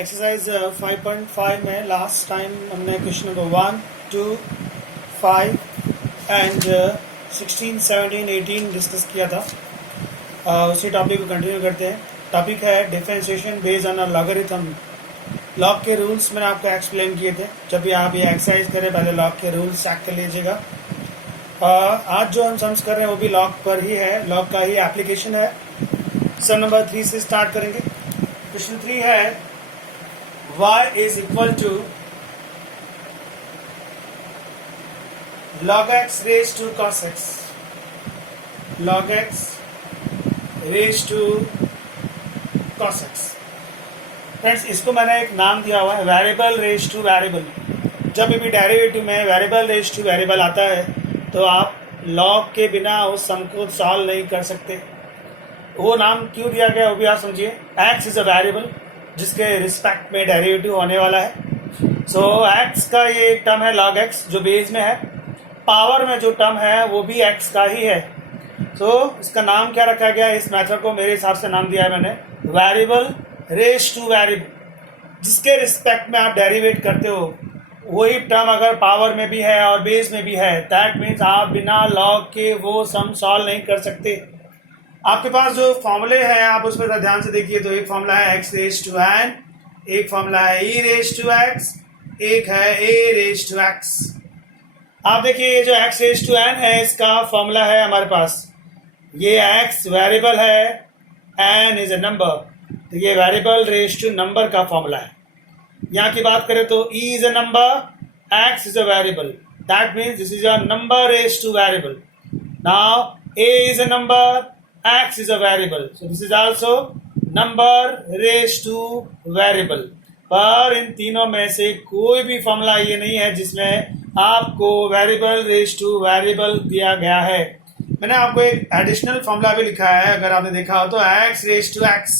Exercise 5.5 में last time हमने question number 1, 2, 5 and 16, 17, 18 discuss किया था। उसी टॉपिक को कंटिन्यू करते हैं। टॉपिक है differentiation based on a logarithm. Log के रूल्स मैंने आपको एक्सप्लेन किए थे। जब भी आप ये एक्सरसाइज करें पहले लॉग के रूल्स चेक कर लीजिएगा। आज जो हम सम्स कर रहे हैं वो भी लॉग पर ही है, लॉग का ही एप्लीकेशन है। सम नंबर 3 से स्टार्ट करेंगे। क्वेश्चन 3 है y is equal to log x raised to cos x, log x raised to cos x। Friends, इसको मैंने एक नाम दिया हुआ है वेरिएबल रेज टू वेरिएबल। जब भी डेरिवेटिव में वेरिएबल रेज टू वेरिएबल आता है तो आप लॉग के बिना उस सम को सॉल्व नहीं कर सकते। वो नाम क्यों दिया गया वो भी आप समझिए। x इज अ वेरिएबल जिसके रिस्पेक्ट में डेरिवेटिव होने वाला है। सो x का ये एक टर्म है log x जो बेस में है। पावर में जो टर्म है वो भी x का ही है। सो इसका नाम क्या रखा गया है? इस मेथड को मेरे हिसाब से नाम दिया है मैंने वेरिएबल रेज टू वेरिएबल। जिसके रिस्पेक्ट में आप डेरिवेट करते हो वही टर्म अगर पावर में भी है और बेस में भी है, दैट मीन्स आप बिना लॉग के वो सम सॉल्व नहीं कर सकते। आपके पास जो फॉर्मूले हैं आप उसमें ध्यान से देखिए। तो एक फॉर्मूला है x रेज टू n, एक फॉर्मूला है e रेज टू x, एक है a रेज टू x। आप देखिए ये जो x रेज टू n है इसका फॉर्मूला है हमारे पास। ये x वेरिएबल है, n इज अ नंबर, तो ये वेरिएबल रेज टू नंबर का फॉर्मूला है। यहाँ की बात करें तो e is a number, x is a variable, that means this is a number raise to variable. Now a is a number, x is a variable, so this is also number raised to variable। पर इन तीनों में से कोई भी formula ये नहीं है जिसमें आपको वेरिएबल रेज टू वेरिएबल दिया गया है। मैंने आपको एक एडिशनल फॉर्मूला भी लिखा है, अगर आपने देखा हो तो x रेज टू x।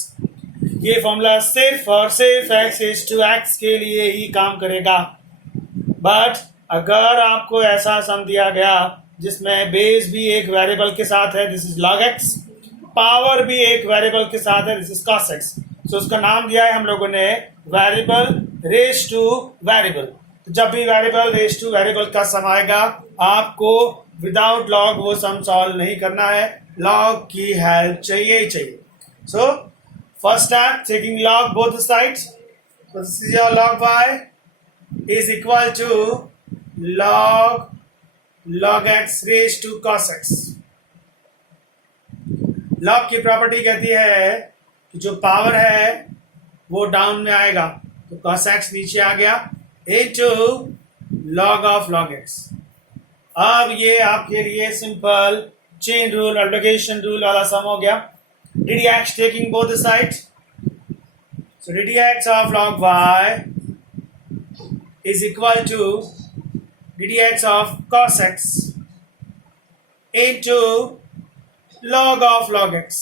ये फॉर्मूला सिर्फ और सिर्फ x रेज टू x के लिए ही काम करेगा। बट अगर आपको ऐसा सम दिया गया जिसमें बेस भी एक वेरिएबल के साथ है, this is log x, power भी एक वेरिएबल के साथ है, दिस इज cos x। सो उसका नाम दिया है हम लोगों ने वेरिएबल रेज टू वेरिएबल। तो जब भी वेरिएबल रेज टू वेरिएबल का सम आएगा आपको विदाउट लॉग वो सम सॉल्व नहीं करना है, लॉग की हेल्प चाहिए ही चाहिए। So first step, taking log both sides. So this is your log y is equal to log x raised to cos x। Log की प्रॉपर्टी कहती है कि जो पावर है वो डाउन में आएगा, तो cos x नीचे आ गया into log of log x। अब ये आपके लिए simple chain rule multiplication rule वाला सम हो गया। ddx taking both sides, so ddx of log y is equal to ddx of cos x into log of log x।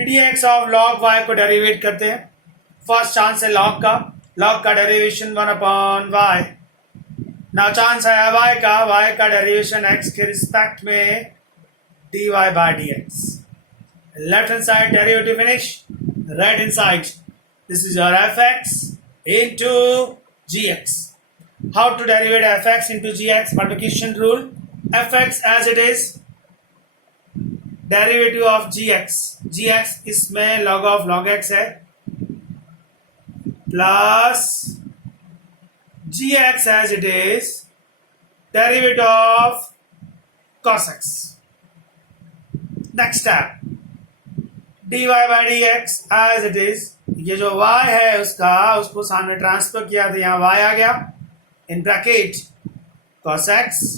ddx of log y को derivate करते हैं। First chance है log का derivation 1 upon y। ना chance है y का derivation x के respect में dy by dx। Left hand side derivative finish, right hand side this is your fx into gx। How to derivate fx into gx? Multiplication rule, fx as it is derivative of gx इसमें log of log x है plus gx as it is derivative of cos x। Next step, dy by dx as it is, ये जो y है उसको सामने transfer किया तो यहाँ y आ गया in bracket cos x।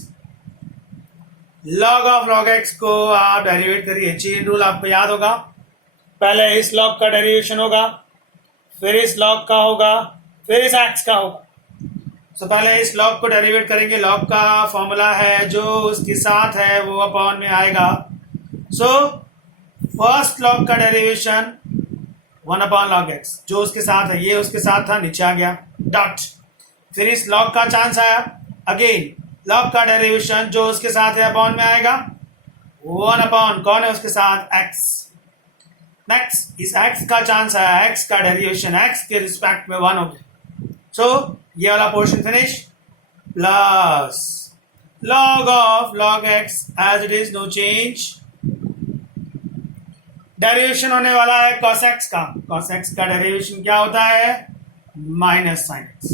log of log x को आप डेरिवेट करिए। चेन रूल आपको याद होगा, पहले इस log का डेरिवेशन होगा, फिर इस log का होगा, फिर इस x का होगा। सो पहले इस log को डेरिवेट करेंगे। log का फॉर्मूला है जो उसके साथ है वो अपॉन में आएगा। सो फर्स्ट log का डेरिवेशन 1 अपॉन log x, जो उसके साथ है ये उसके साथ था, नीचे आ गया डॉट। फिर इस log का चांस आया, अगेन लॉग का डेरिवेशन जो उसके साथ है अपॉन में आएगा 1 अपॉन कौन है उसके साथ x। नेक्स्ट इस x का चांस है, x का डेरिवेशन x के रिस्पेक्ट में 1 हो गया। सो ये वाला portion finish, plus log of log x as it is no change, derivation होने वाला है cos x का, cos x का डेरिवेशन क्या होता है, माइनस sin x।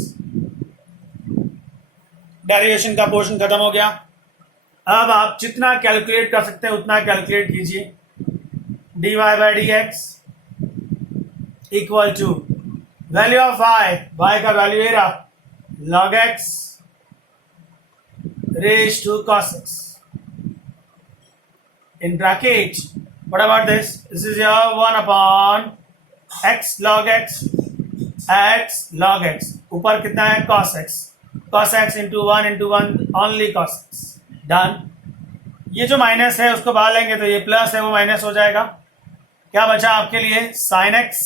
डेरिवेशन का पोर्शन खत्म हो गया। अब आप जितना कैलकुलेट कर सकते हैं उतना कैलकुलेट कीजिए। dy by dx equal to value of y का वैल्यू ये रहा log x raised to cos x in bracket. What about this? This is your 1 upon x log x log x, ऊपर कितना है cos x into 1 into 1 only cos x, done. ये जो minus है उसको बाहर लेंगे तो ये प्लस है वो माइनस हो जाएगा। क्या बचा आपके लिए, sin x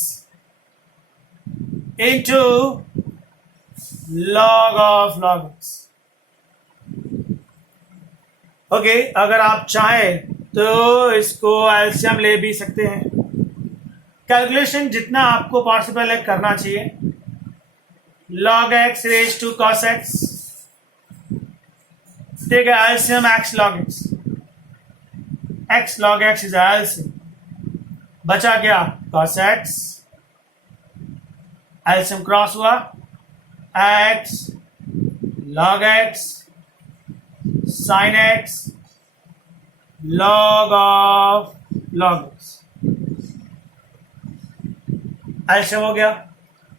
into log of log x। Okay, अगर आप चाहें तो इसको एलसीएम ले भी सकते हैं। कैलकुलेशन जितना आपको पॉसिबल है करना चाहिए। log x raised to cos x, take a LCM x log x log x is LCM, बचा क्या cos x, LCM क्रॉस हुआ, x log x sin x log of log x, ऐसे हो गया।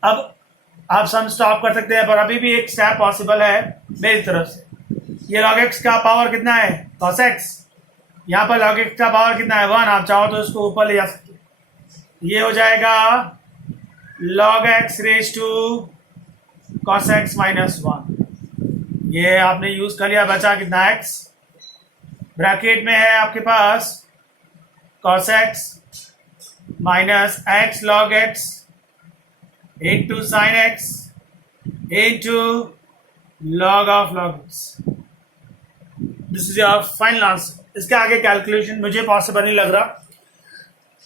अब आप सम स्टॉप कर सकते हैं, पर अभी भी एक स्टेप पॉसिबल है मेरी तरफ से। ये log x का पावर कितना है, cos x, यहाँ पर log x का पावर कितना है 1, आप चाहो तो इसको ऊपर ले जा सकते हैं। ये हो जाएगा log x raised to cos x minus 1, ये आपने यूज कर लिया, बचा कितना x, ब्रैकेट में है आपके पास cos x minus x log x into sin x into log of log x। This is your final answer. इसके आगे कैलकुलेशन मुझे पॉसिबल नहीं लग रहा।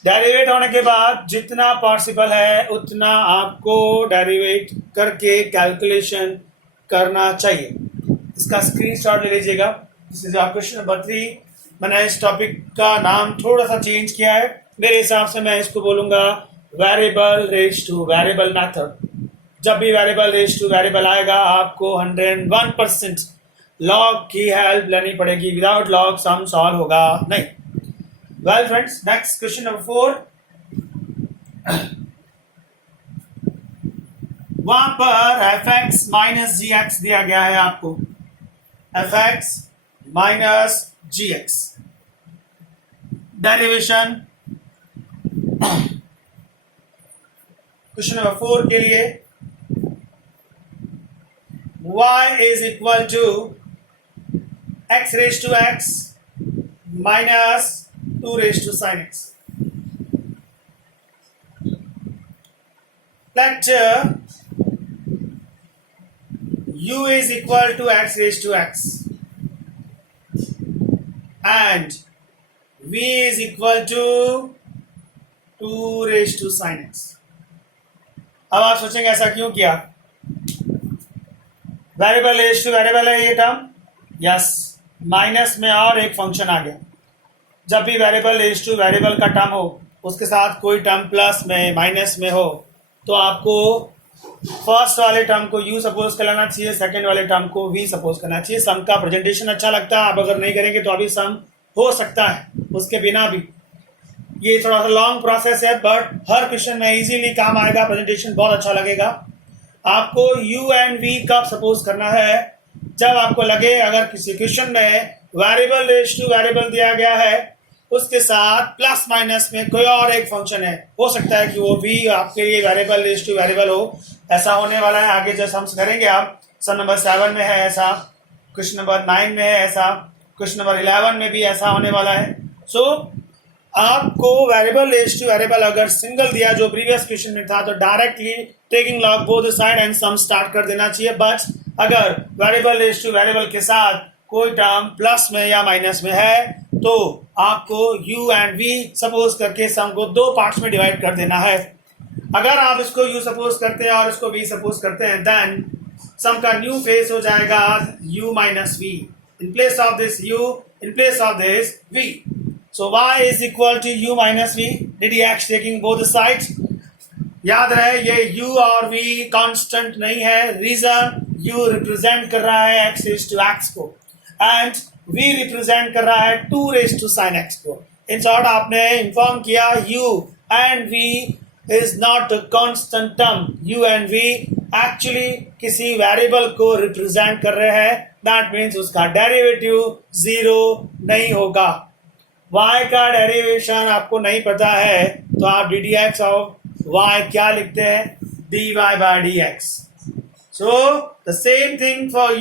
डेरिवेट होने के बाद जितना पॉसिबल है उतना आपको डेरिवेट करके कैलकुलेशन करना चाहिए। इसका स्क्रीनशॉट ले लीजिएगा। This is your question number 3। मैंने इस टॉपिक का नाम थोड़ा सा चेंज किया है, मेरे हिसाब से मैं इसको बोलूंगा variable raise to variable method. जब भी वेरिएबल रेज टू वेरिएबल आएगा आपको 101% लॉग की हेल्प लेनी पड़ेगी, विदाउट लॉग सम सॉल्व होगा नहीं। Well friends, next question number 4। वहां पर fx माइनस gx दिया गया है आपको, fx minus gx derivation question number 4 के लिए y is equal to x raised to x minus 2 raised to sin x. Let u is equal to x raised to x and v is equal to 2 raised to sin x. अब आप सोचेंगे ऐसा क्यों किया, variable raise to variable है ये term, yes, minus में और एक फंक्शन आ गया। जब भी वेरिएबल रेज टू वेरिएबल का टर्म हो उसके साथ कोई टर्म प्लस में माइनस में हो तो आपको फर्स्ट वाले टर्म को u सपोज कर लेना चाहिए, सेकंड वाले टर्म को v सपोज करना चाहिए। सम का प्रेजेंटेशन अच्छा लगता है, आप अगर नहीं करेंगे तो अभी सम हो सकता है उसके बिना भी। ये थोड़ा सा लॉन्ग प्रोसेस है बट हर क्वेश्चन में इजीली काम आएगा, प्रेजेंटेशन बहुत अच्छा लगेगा। आपको u एंड v कब सपोज करना है, जब आपको लगे अगर किसी क्वेश्चन में वेरिएबल रेज टू वेरिएबल दिया गया है उसके साथ प्लस माइनस में कोई और एक फंक्शन है, हो सकता है कि वो v आपके लिए वेरिएबल रेज टू वेरिएबल हो। ऐसा होने वाला है आगे जब हम करेंगे। आप सम नंबर 7 में है ऐसा, क्वेश्चन नंबर 9 में है ऐसा, क्वेश्चन नंबर 11 में भी ऐसा होने वाला है। सो आपको वेरिएबल रेज टू वेरिएबल अगर सिंगल दिया जो प्रीवियस क्वेश्चन में था तो directly taking log both side and some start कर देना चाहिए। बट अगर वेरिएबल रेज टू वेरिएबल के साथ कोई टर्म प्लस में या माइनस में है तो आपको u एंड v सपोज करके सम को दो पार्ट्स में डिवाइड कर देना है। अगर आप इसको u सपोज करते हैं और इसको v सपोज करते हैं, देन सम का न्यू फेस हो जाएगा u minus v, in place of this u, in place of this v। So y is equal to u minus v, ddx taking both sides. याद रहे ये u और v constant नहीं है, reason u represent कर रहा है x raise to x को एंड v रिप्रेजेंट कर रहा है 2 रेज टू साइन x को। इन शॉर्ट आपने इन्फॉर्म किया u and v is not a constant term, u and v actually किसी वेरिएबल को रिप्रेजेंट कर रहे हैं, दैट मीन्स उसका डेरिवेटिव जीरो नहीं होगा। y का डेरिवेशन आपको नहीं पता है तो आप ddx ऑफ y क्या लिखते हैं, dy by dx। So the same thing for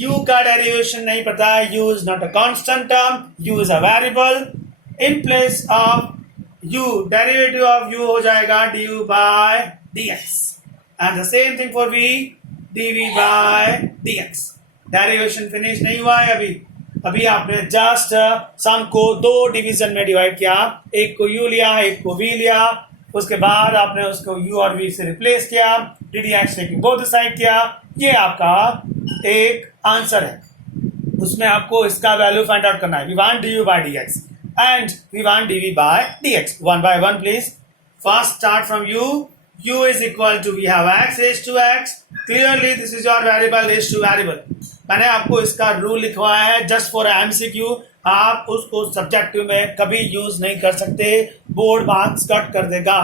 u का डेरिवेशन नहीं पता है, u is not a constant term, u is a variable. In place of u derivative of u हो जाएगा du by dx and the same thing for v, dv by dx। Derivation finish नहीं हुआ है अभी आपने just सम को दो division में डिवाइड किया, एक को u लिया, एक को v लिया, उसके बाद आपने उसको u और v से रिप्लेस किया, ddx टेकिंग बोथ साइड किया। ये आपका एक आंसर है, उसमें आपको इसका वैल्यू फाइंड आउट करना है। We want du by dx and we want dv by dx। One by one please. First start from u is equal to we have x raised to x, clearly this is your variable raised to variable। मैंने आपको इसका rule लिखवाया है just for MCQ, आप उसको subjective में कभी use नहीं कर सकते, बोर्ड मार्क्स कट कर देगा।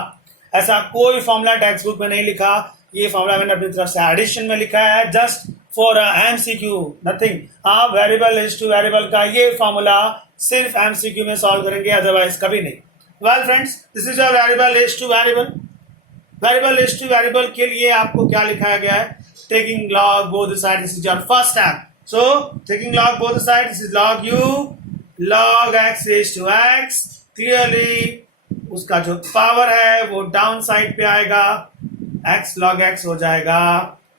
ऐसा कोई फॉर्मूला टेक्स्ट बुक में नहीं लिखा, ये फॉर्मूला मैंने अपनी तरफ से एडिशन में लिखा है जस्ट फॉर एमसीक्यू, नथिंग। आप वेरिएबल रेज्ड टू वेरिएबल का ये फॉर्मूला सिर्फ एमसीक्यू में सॉल्व करेंगे, अदरवाइज कभी नहीं। Well friends, this is your variable raised to variable. Variable raised to variable के लिए आपको क्या लिखाया गया है, taking log both sides, this is your first step। so taking log both sides, this is log u log x raised to x। clearly उसका जो power है वो डाउन साइड पे आएगा, x log x हो जाएगा।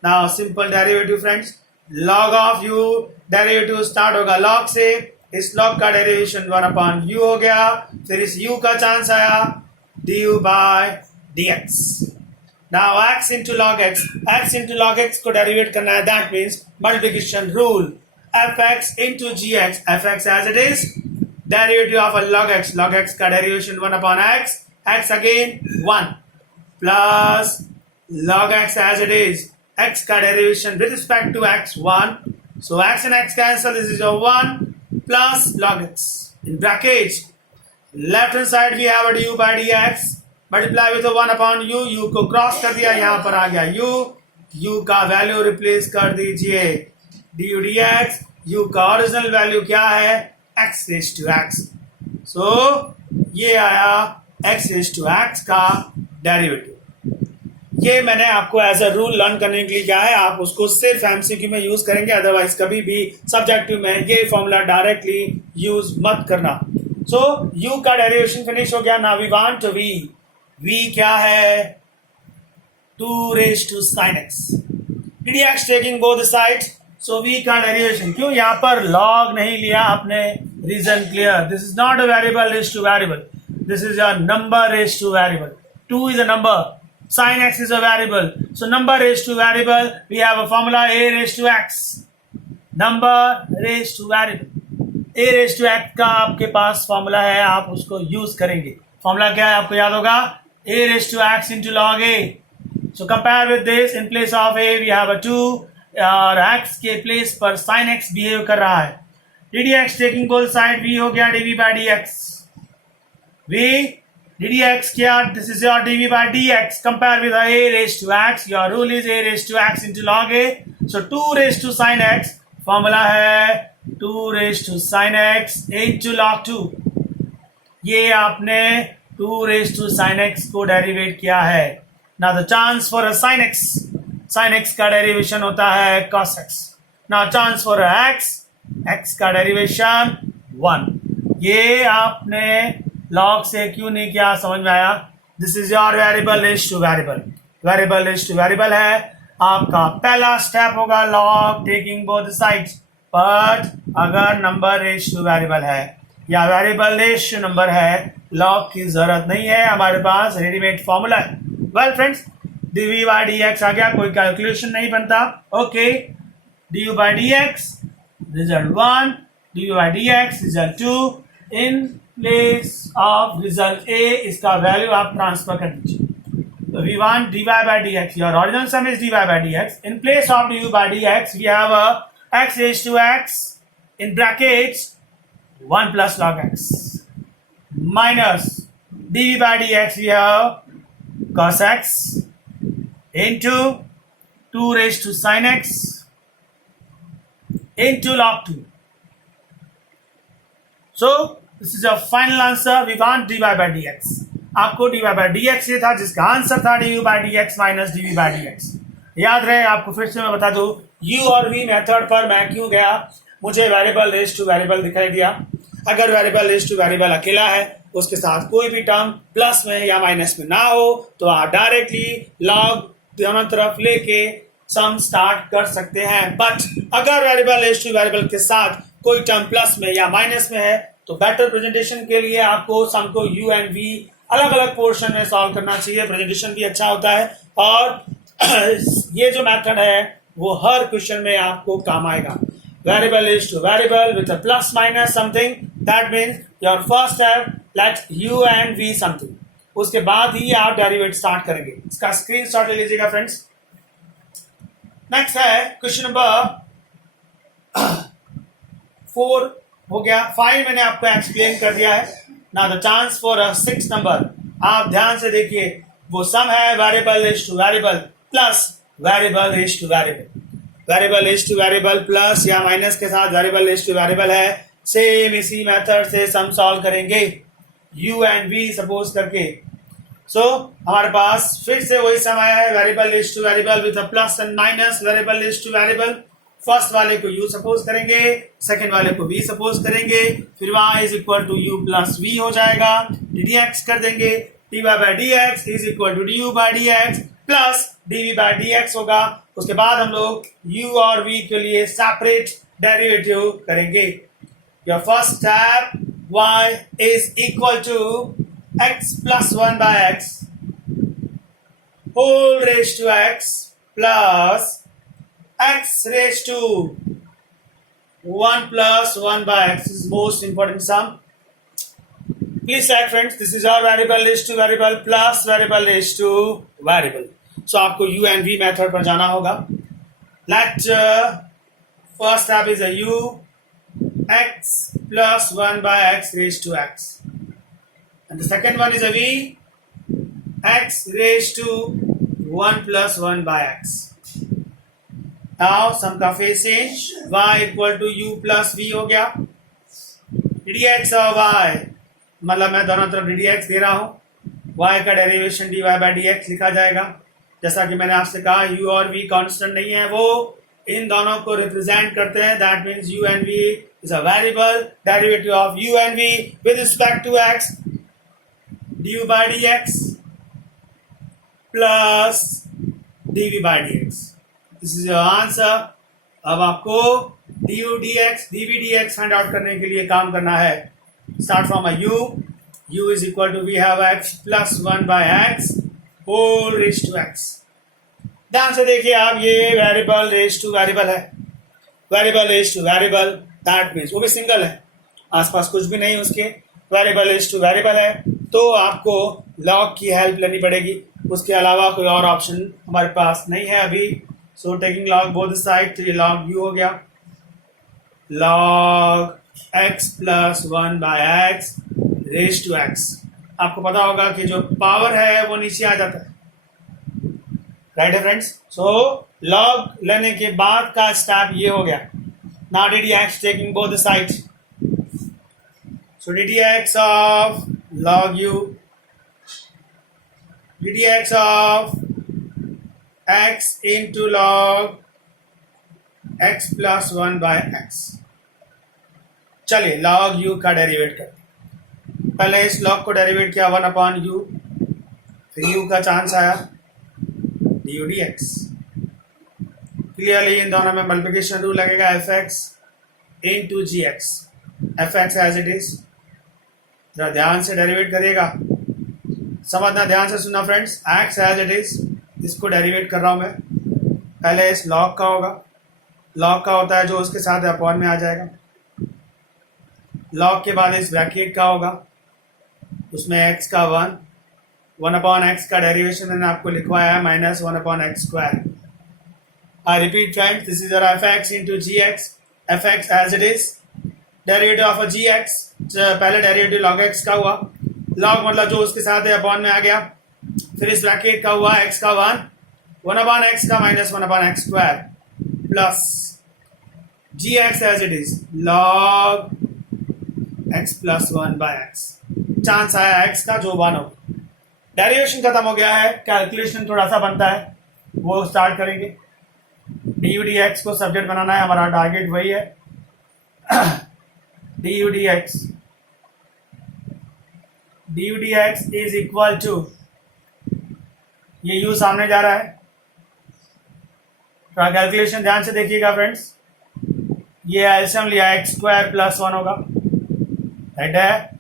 now simple derivative friends, log of u derivative start होगा log से, इस log का डेरिवेशन 1 upon u हो गया, फिर इस u का चांस आया du by dx। Now x into log x को डेरिवेट करना है, that means multiplication rule, fx into gx, fx as it is, derivative of log x का derivation 1 upon x again 1 plus log x as it is, x का derivation with respect to x 1, so x and x cancel, this is your 1 plus log x in brackets, left hand side we have a du by dx, multiply with 1 upon u को cross कर दिया, यहां पर आ गया u का value replace कर दीजिए du dx। u का ओरिजिनल वैल्यू क्या है, x रेज टू x। सो ये आया x रेज टू x का डेरिवेटिव। ये मैंने आपको एज अ रूल लर्न करने के लिए क्या है, आप उसको सिर्फ एमसीक्यू में यूज करेंगे, अदरवाइज कभी भी सब्जेक्टिव में ये फॉर्मूला डायरेक्टली यूज मत करना। सो u का डेरिवेशन फिनिश हो गया। नाउ वी वांट v क्या है, 2 raised to sin x, ddx taking both sides। so v का डेरिवेशन, क्यों यहाँ पर log नहीं लिया आपने, reason clear, this is not a variable raised to variable, this is a number raised to variable. 2 is a number, sin x is a variable, so number raised to variable, we have a formula a raised to x, number raised to variable, a raised to x का आपके पास formula है, आप उसको use करेंगे। Formula क्या है आपको याद होगा, a raised to x into log a। so compare with this, in place of a we have a 2 और x के प्लेस पर sin x बिहेव कर रहा है, ddx taking both side, v हो गया dv by dx, v ddx क्या, this is your dv by dx, compare with a raised to x, your rule is a raised to x into log a, so 2 raised to sin x, formula है 2 raised to sin x into log 2। ये आपने 2 raised to sin x को derivative किया है। now the chance for a sin x का derivation होता है cos x। now chance for a x का डेरिवेशन 1। ये आपने log से क्यों नहीं किया, समझ में आया। This is your variable raised to variable, variable raised to variable है आपका पहला स्टेप होगा log taking both sides, but अगर नंबर रेज्ड टू वेरिएबल है या वेरिएबल रेशियो नंबर है, लॉग की जरूरत नहीं है, हमारे पास रेडीमेड फॉर्मूला है। Well friends, dv by dx आ गया, कोई कैलकुलेशन नहीं बनता। Okay, du by dx result 1, du by dx result 2, in place of result a इसका वैल्यू आप ट्रांसफर कर दीजिए। So we want dy by dx. Your original sum is dy by dx. In place of du by dx, we have a x raised to x in brackets 1 plus log x minus dv by dx. We have cos x into 2 raised to sin x into log 2. So this is your final answer. We want dy by dx. आपको dy by dx ये था जिसका answer था du by dx minus dv by dx। याद रहे, आपको फिर से मैं बता दूं, u और v मेथड पर मैं क्यों गया, मुझे वेरिएबल रेज टू वेरिएबल दिखाई दिया। अगर वेरिएबल रेज टू वेरिएबल अकेला है, उसके साथ कोई भी टर्म प्लस में या माइनस में ना हो, तो आप डायरेक्टली लॉग दोनों तरफ लेके सम स्टार्ट कर सकते हैं। बट अगर वेरिएबल रेज टू वेरिएबल के साथ कोई टर्म प्लस में या माइनस में है, तो बेटर प्रेजेंटेशन के लिए आपको सम को u एंड v अलग अलग पोर्शन में सॉल्व करना चाहिए, प्रेजेंटेशन भी अच्छा होता है। और ये जो मेथड है वो हर क्वेश्चन में आपको काम आएगा। Variable is to variable with a plus minus something, that means your first step let u and v something, उसके बाद ही आप डेरिवेट स्टार्ट करेंगे। इसका स्क्रीनशॉट ले लीजिएगा फ्रेंड्स। नेक्स्ट है क्वेश्चन नंबर 4 हो गया। 5 मैंने आपको एक्सप्लेन कर दिया है। Now the chance for a 6 number, आप ध्यान से देखिए, वो सम है variable raise to variable plus variable raise to variable. Variable raise to variable plus या माइनस के साथ वेरिएबल रेज टू वेरिएबल है। सेम इसी मेथड से सम सॉल्व करेंगे u एंड v सपोज करके। हमारे पास फिर से वही सम आया है, variable raise to variable with plus and minus variable raise to variable. First वाले को u सपोज करेंगे, सेकंड वाले को v सपोज करेंगे, फिर y is equal to u plus v हो जाएगा, dx कर देंगे, dy by dx is equal to du by dx plus dv by dx होगा। उसके बाद हम लोग u और v के लिए सेपरेट डेरिवेटिव करेंगे। Your first step, y is equal to x plus 1 by x whole raise to x plus x raised to 1 plus 1 by x is most important sum. Please check friends, this is our variable raised to variable plus variable raised to variable. So आपको u and v method पर जाना होगा। Let first step is a u x plus 1 by x raised to x, and the second one is a v x raised to 1 plus 1 by x. Now sum का face change, y equal to u plus v हो गया, dx और y, मतलब मैं दोनों तरफ dx दे रहा हूं, y का डेरिवेशन dy by dx लिखा जाएगा। जैसा कि मैंने आपसे कहा, u और v कांस्टेंट नहीं है, वो इन दोनों को रिप्रेजेंट करते हैं। That means u and v is a variable, derivative of u and v with respect to x, du by dx plus dv by dx. This is your answer. अब आपको du dx dv dx find out करने के लिए काम करना है। Start from a u is equal to we have x plus 1 by x whole raise to x। ध्यान से देखिए आप, ये वेरिएबल रेज टू वेरिएबल है। Variable raise to variable that means वो भी सिंगल है, आसपास कुछ भी नहीं उसके, वेरिएबल रेज टू वेरिएबल है, तो आपको लॉग की हेल्प लेनी पड़ेगी। उसके अलावा कोई और ऑप्शन हमारे पास नहीं है अभी। So taking log both side, तो ये लॉग u हो गया, log x plus 1 by x raise to x। आपको पता होगा कि जो पावर है वो नीचे आ जाता है, राइट है फ्रेंड्स। सो लॉग लेने के बाद का स्टेप ये हो गया। Now ddx taking both sides, so ddx of log u, ddx of x into log x plus 1 by x। चलिए log u का डेरिवेट करते हैं। पहले इस log को डेरिवेट किया 1 अपॉन u, फिर u का चांस आया du dx। क्लियरली इन दोनों में मल्टीप्लिकेशन रूल लगेगा, fx into gx, fx as it is जरा ध्यान से डेरिवेट करिएगा, समझना, ध्यान से सुनना friends. X as it is, इसको डेरिवेट कर रहा हूँ मैं। पहले इस लॉग का होगा, लॉग का होता है जो उसके साथ अपॉन में आ जाएगा। लॉग के बाद इस ब्रैकेट का होगा, उसमें एक्स का 1 अपॉन एक्स का डेरिवेशन मैंने आपको लिखवाया है minus 1 upon x square. I repeat friends, this is f x into g x, f x as it is, derivative of g x, पहले डेरिवेटिव लॉग एक्स का हुआ, लॉग मतलब जो उसके साथ है अपॉन में आ गया, फिर इस ब्रैकेट का हुआ एक्स का 1 अपॉन एक्स का minus 1 upon x square, plus g x as it is log x plus 1 by x. Chance आया एक्स का जो 1 हो। डेरिवेशन खत्म हो गया है, कैलकुलेशन थोड़ा सा बनता है, वो स्टार्ट करेंगे। डी यू डी एक्स को सब्जेक्ट बनाना है, हमारा टारगेट वही है। D u d x is equal to, ये यू सामने जा रहा है, थोड़ा कैलकुलेशन ध्यान से देखिएगा फ्रेंड्स। ये एल्सियम लिया एक्स स्क्वायर प्लस 1 होगा, राइट है।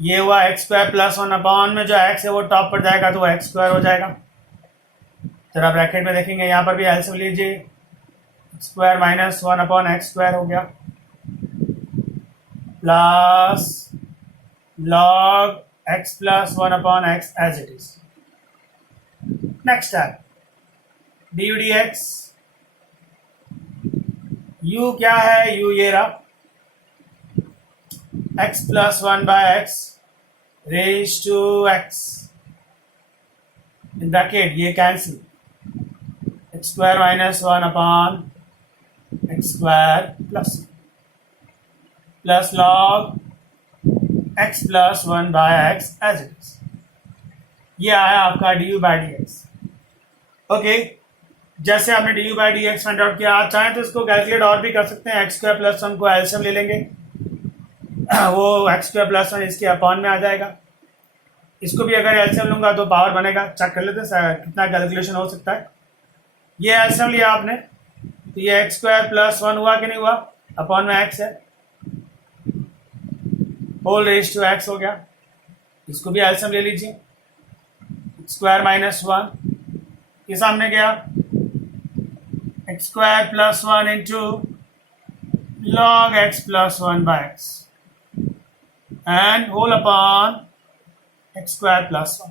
ये हुआ एक्स स्क्वायर प्लस 1 अपॉन में जो एक्स है वो टॉप पर जाएगा तो वो एक्स स्क्वायर हो जाएगा। जरा ब्रैकेट में देखेंगे, यहाँ पर भी एल्सियम लीजिए, x square minus 1 upon x square हो गया, plus log x plus 1 upon x as it is. Next है d u d x, u क्या है, यू ये रहा, x plus 1 by x raise to x, in bracket ये cancel, x square minus 1 upon x square plus log x plus 1 by x as it is. ये आया आपका d u by d x. Okay, जैसे आपने D u by d x find out किया, आप चाहें तो इसको कैलकुलेट और भी कर सकते हैं। एक्स स्क्वायर प्लस 1 को एल्सियम ले लेंगे, वो एक्स स्क्वायर प्लस 1 इसके अपॉन में आ जाएगा। इसको भी अगर एल्सियम लूंगा तो पावर बनेगा, चेक कर लेते हैं कितना कैलकुलेशन हो सकता है। ये एल्सियम लिया आपने तो ये एक्स स्क्वायर प्लस 1 हुआ कि नहीं हुआ, अपॉन में एक्स है, होल रेज टू एक्स हो गया। इसको भी एल्सियम ले लीजिए, स्क्वायर माइनस 1, ये सामने गया, x square plus 1 into log x plus 1 by x and whole upon x square plus 1।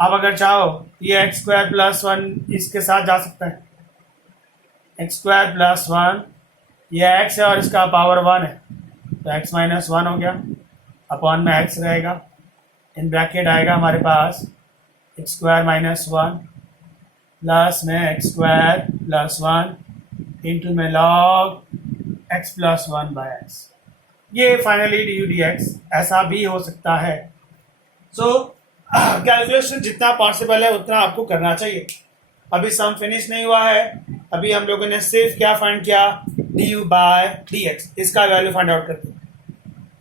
अब अगर चाहो ये एक्स स्क्वायर प्लस 1 इसके साथ जा सकता है, एक्स स्क्वायर प्लस 1, ये एक्स है और इसका पावर 1 है तो एक्स माइनस 1 हो गया, अपॉन में एक्स रहेगा, इन ब्रैकेट आएगा हमारे पास एक्स स्क्वायर माइनस 1 प्लस में एक्स स्क्वायर प्लस 1 इंटू में log x plus 1 by x. ये finally d u d x ऐसा भी हो सकता है। सो कैलकुलेशन जितना पॉसिबल है उतना आपको करना चाहिए। अभी सम फिनिश नहीं हुआ है, अभी हम लोगों ने सिर्फ क्या फाइंड किया, d u by d x, इसका वैल्यू फाइंड आउट करते हैं।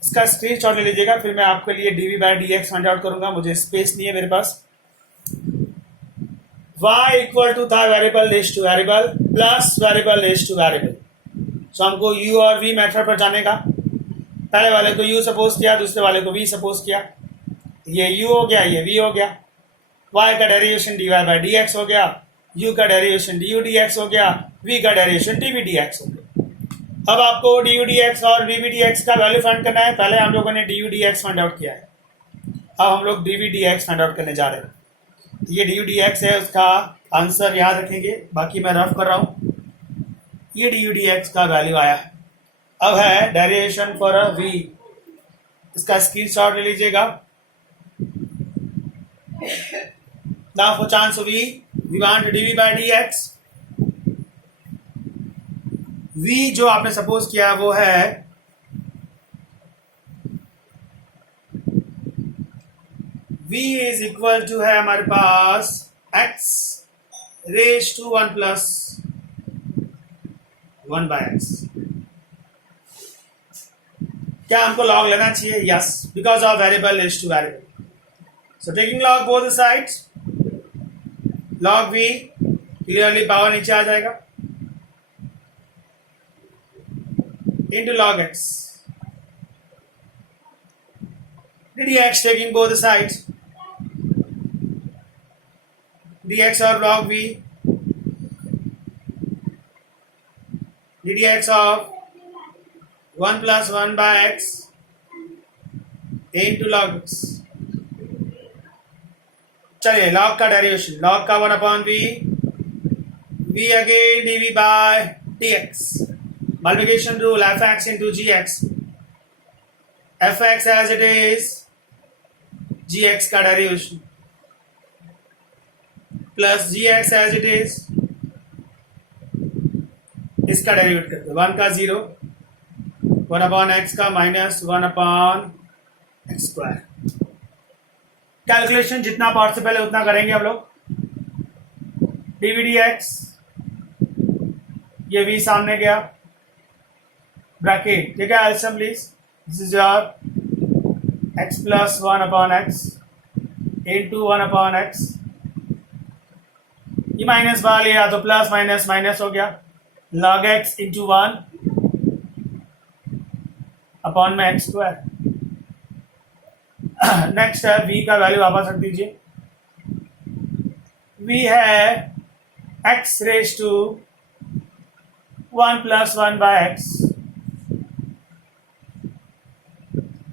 इसका स्क्रीनशॉट ले लीजिएगा, फिर मैं आपके लिए d v by d x find out करूंगा, मुझे स्पेस नहीं है मेरे पास। y इक्वल टू था variable raise to variable plus variable raise to variable. So हमको u और v मेथड पर जाने का, पहले वाले को u सपोज किया, दूसरे वाले को v सपोज किया, ये u हो गया, ये v हो गया, y का derivation dy by d x हो गया, u का derivation d u d x हो गया, v का derivation d v d x हो गया। अब आपको डी यू डी एक्स और वी वी डी एक्स का वैल्यू फाइंड करना है। पहले हम लोगों ने d u d x find out किया है, अब हम लोग d v d x find out करने जा रहे हैं। ये डी यू डी एक्स है, उसका आंसर याद रखेंगे, बाकी मैं रफ कर रहा हूँ। ये डी यू डी एक्स का वैल्यू आया है। अब है डेरिवेशन फॉर अ v, इसका स्क्रीनशॉट ले लीजिएगा। Now for chance v, we want dv by dx। v जो आपने सपोज किया वो है v इज इक्वल टू है हमारे पास x raise to 1 plus 1 by x. क्या हमको लॉग लेना चाहिए? Yes, because of variable raise to variable. So taking log both sides, log v clearly power नीचे आ जाएगा into log x। dx taking both the sides, dx of log v, ddx of 1 plus 1 by x into log x. चलिए log का derivation, log का 1 upon v, v again dv by dx, multiplication rule fx into gx, fx as it is, gx का derivation plus gx as it is, इसका derivate करते 1 का 0, 1 upon x का minus 1 upon x square. Calculation जितना possible है उतना करेंगे हम लोग. dv dx, ये v सामने गया, ब्रैकेट ठीक है, एल्सियम please, this is your x plus 1 upon x into 1 upon x, ये माइनस वाला लिया तो प्लस माइनस माइनस हो गया, log x इंटू 1 अपॉन में एक्स स्क्वायर. नेक्स्ट है v का वैल्यू वापस रख दीजिए. v है x raise to 1 plus 1 by x,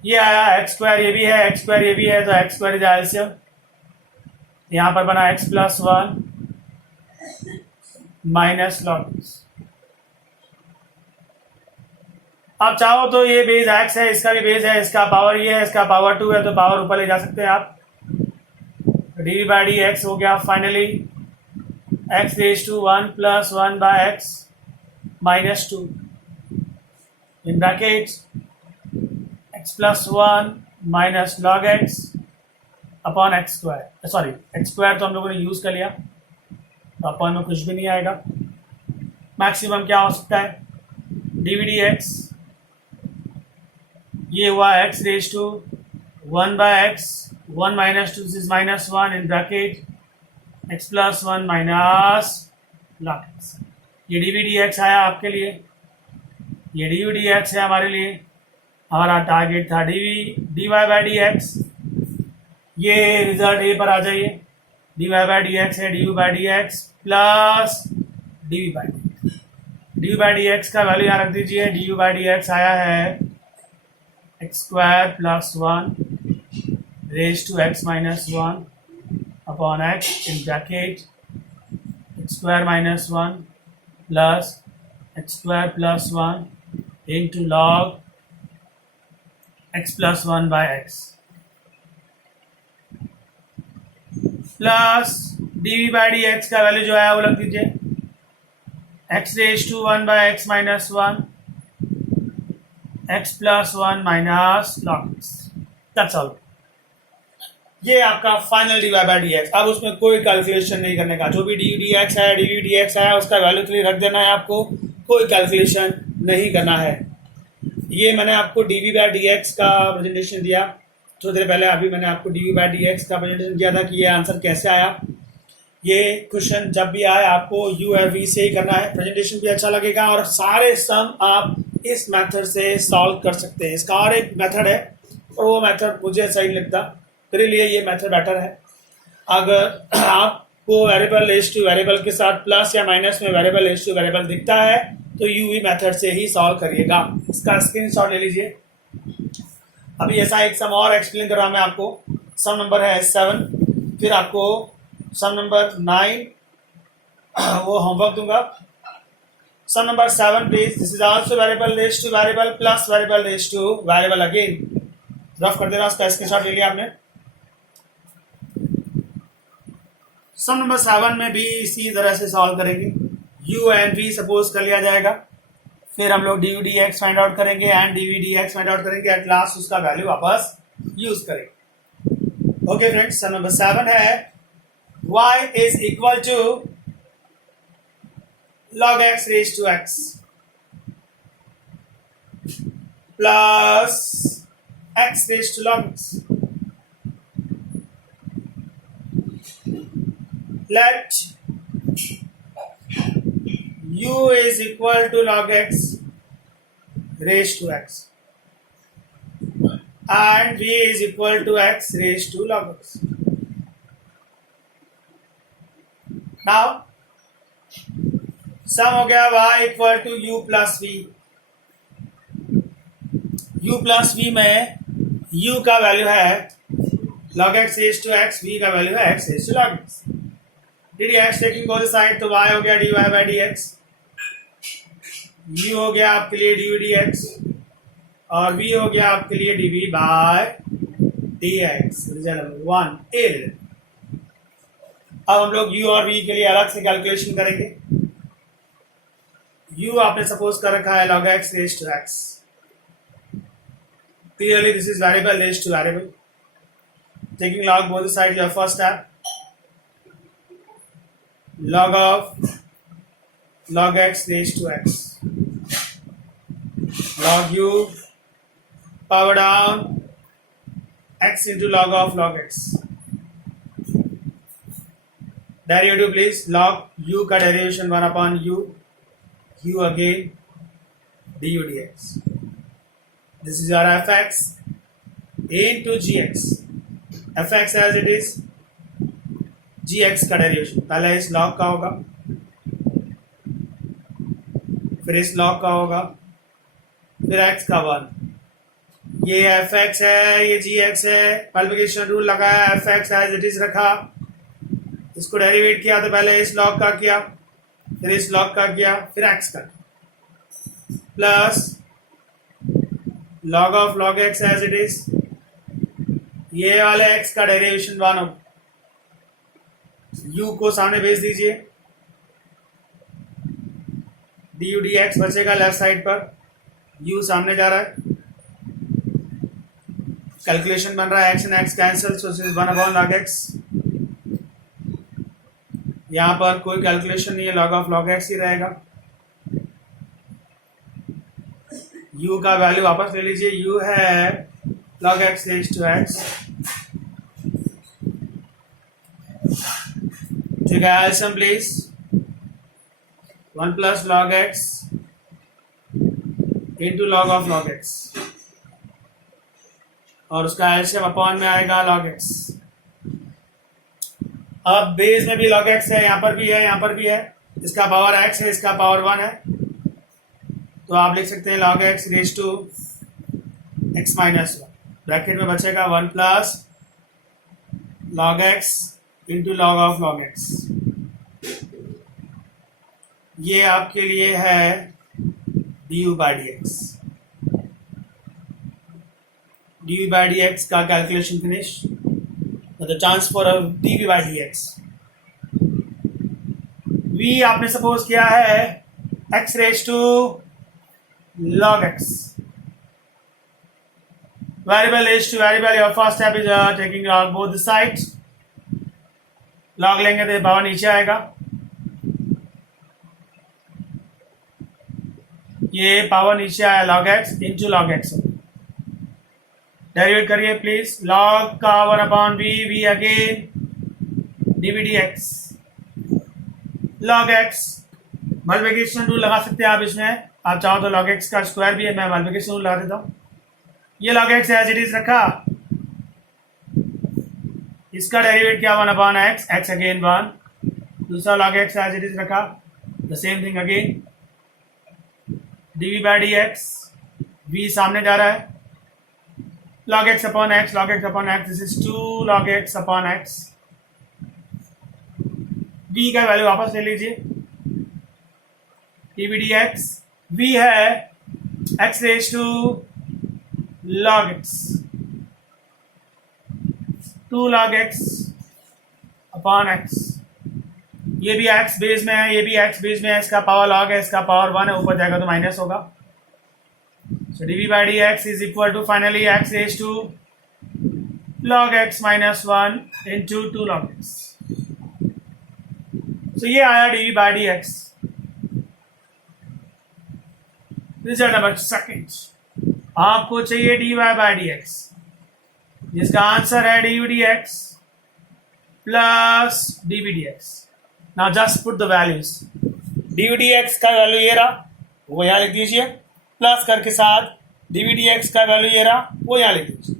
ये आया एक्स स्क्वायर, ये भी है एक्स स्क्वायर, ये भी है, तो एक्स स्क्वायर इज एल्सियम. यहां पर बना x plus 1 minus log x. आप चाहो तो ये बेस x है, इसका भी बेस है, इसका पावर ये है, इसका पावर 2 है, तो पावर ऊपर ले जा सकते हैं आप. डी बाई डी एक्स हो गया finally x raise to 1 plus 1 by x minus 2 in brackets x plus 1 minus log x upon x square. Sorry, x square तो हम लोगों ने यूज कर लिया, तो अपॉन में कुछ भी नहीं आएगा. मैक्सिमम क्या हो सकता है, डी वी डी एक्स, ये हुआ x raise to 1 by x 1 minus 2, this is minus 1 in bracket x plus 1 minus log x. ये डी वी डी एक्स आया आपके लिए, ये डी वी डी एक्स है हमारे लिए. हमारा टारगेट था d y by d x. ये रिजल्ट ए पर आ जाइए, d y by d x है d u by d x plus d v by d u by d x का वैल्यू यहाँ रख दीजिए. D u by d x आया है x square plus 1 raise to x minus 1 upon x in bracket x square minus 1 plus x square plus 1 into log x plus 1 by x plus d v by d x का वैल्यू जो है वो लग दीजिए x raise to 1 by x minus 1 x plus 1 minus log x. That's all. ये आपका final d y by d x. अब उसमें कोई कैलकुलेशन नहीं करने का, जो भी डी डी एक्स है डी वी डी एक्स है उसका वैल्यू तो रख देना है आपको, कोई कैलकुलेशन नहीं करना है. ये मैंने आपको d v by d x का प्रेजेंटेशन दिया थोड़ी देर पहले. अभी मैंने आपको d v by d x का प्रेजेंटेशन दिया था कि ये आंसर कैसे आया. ये क्वेश्चन जब भी आए आपको यू एफ वी से ही करना है, प्रेजेंटेशन भी अच्छा लगेगा और सारे सम आप इस मेथड से सॉल्व कर सकते हैं. इसका और एक मेथड है और वो मेथड मुझे सही लगता, मेरे लिए ये मेथड बेटर है. अगर आपको वेरिएबल रेज टू वेरिएबल के साथ प्लस या माइनस में वेरिएबल रेज टू वेरिएबल दिखता है तो यूवी मेथड से ही सॉल्व करिएगा. इसका स्क्रीनशॉट ले लीजिए. अभी ऐसा एक सम और एक्सप्लेन कर रहा मैं आपको. सम नंबर है 7, फिर आपको सम नंबर 9 वो होमवर्क दूंगा. Sum number 7 please. This is also variable raise to variable plus variable raise to variable. Again rough कर देना, उसका स्क्रीनशॉट ले लिया आपने. सम नंबर 7 में भी इसी तरह से सॉल्व करेंगे. u एंड v सपोज कर लिया जाएगा, फिर हम लोग d v d x find out करेंगे and d v d x find out करेंगे. एट लास्ट उसका वैल्यू वापस यूज करेंगे. ओके फ्रेंड्स, सम नंबर 7 है y is equal to log x raised to x plus x raised to log x. Let u is equal to log x raised to x. and v is equal to x raised to log x. Now सम हो गया y equal to u plus v. u plus v में u का value है log x raised to x, v का value है x raised to log x. dx taking both side तो y हो गया dy by dx, u हो गया आपके लिए du dx और v हो गया आपके लिए dv by dx. Result number 1 a. अब हम लोग u और v के लिए अलग से कैलकुलेशन करेंगे. u आपने सपोज कर रखा है log x raised to x. Clearly this is variable raised to variable. Taking log both sides, your first step. Log of log x raised to x. Log u power down x into log of log x. Derivative please. Log u का derivation 1 upon u again du dx. This is your fx into gx. fx as it is, gx का derivation पहले इस log का होगा, फिर इस log का होगा, फिर x का 1. ये fx है, ये gx है. मल्टीप्लिकेशन रूल लगाया, fx as it is रखा, इसको डेरिवेट किया तो पहले इस log का किया, फिर इस log का किया, फिर x का, plus log of log x as it is. ये वाले x का डेरिवेशन 1 होगा. u को सामने भेज दीजिए, du dx बचेगा लेफ्ट साइड पर, u सामने जा रहा है, कैलकुलेशन बन रहा है x and x cancel, so 1 upon log x. यहाँ पर कोई कैलकुलेशन नहीं है, log of log x ही रहेगा. u का वैल्यू वापस ले लीजिए, u है log x raised to x. ठीक है, एल्सियम please. 1 plus log x into log of log x और उसका एल्सियम अपॉन में आएगा log x. अब बेस में भी log x है, यहाँ पर भी है, यहाँ पर भी है. इसका पावर x है, इसका पावर 1 है, तो आप लिख सकते हैं log x raised to x minus 1. Bracket में बचेगा 1 plus log x into log of log x. ये आपके लिए है du by dx. du by dx का calculation finish. The transfer of dv by dx. v आपने सपोज किया है x raised to log x. Variable raised to variable. Your first step is taking log both the sides. log लेंगे तो power नीचे आएगा, ये power नीचे आया log x into log x. Derivative करिए प्लीज. log का 1 upon v again dv dx. log x multiplication rule लगा सकते हैं आप इसमें, आप चाहो तो log x का स्क्वायर भी है, मैं मल्टीप्लिकेशन रूल लगा देता हूँ. ये log x as it is रखा, इसका डेरिवेट किया 1 अपॉन x, x अगेन 1. दूसरा log x as it is रखा, the same thing again dv by dx. v सामने जा रहा है, log x upon x, log x upon x. This is 2 log x upon x. v का value वापस ले लीजिए, dv dx. v है x raised to log x, 2 log x upon x. ये भी x बेस में है, ये भी x बेस में है, इसका पावर log है, इसका पावर 1 है, ऊपर जाएगा तो माइनस होगा. So dv by dx is equal to finally x raised to log x minus 1 into 2 log x. सो ये आया dv by dx. Result number second, आपको चाहिए dy by dx, जिसका आंसर है du dx plus dv dx. Now just put the values. du dx का value ये रहा, वो यहाँ लिख दीजिए, प्लस करके साथ dvdx का वैल्यू ये रहा, वो यहाँ लिख दीजिए।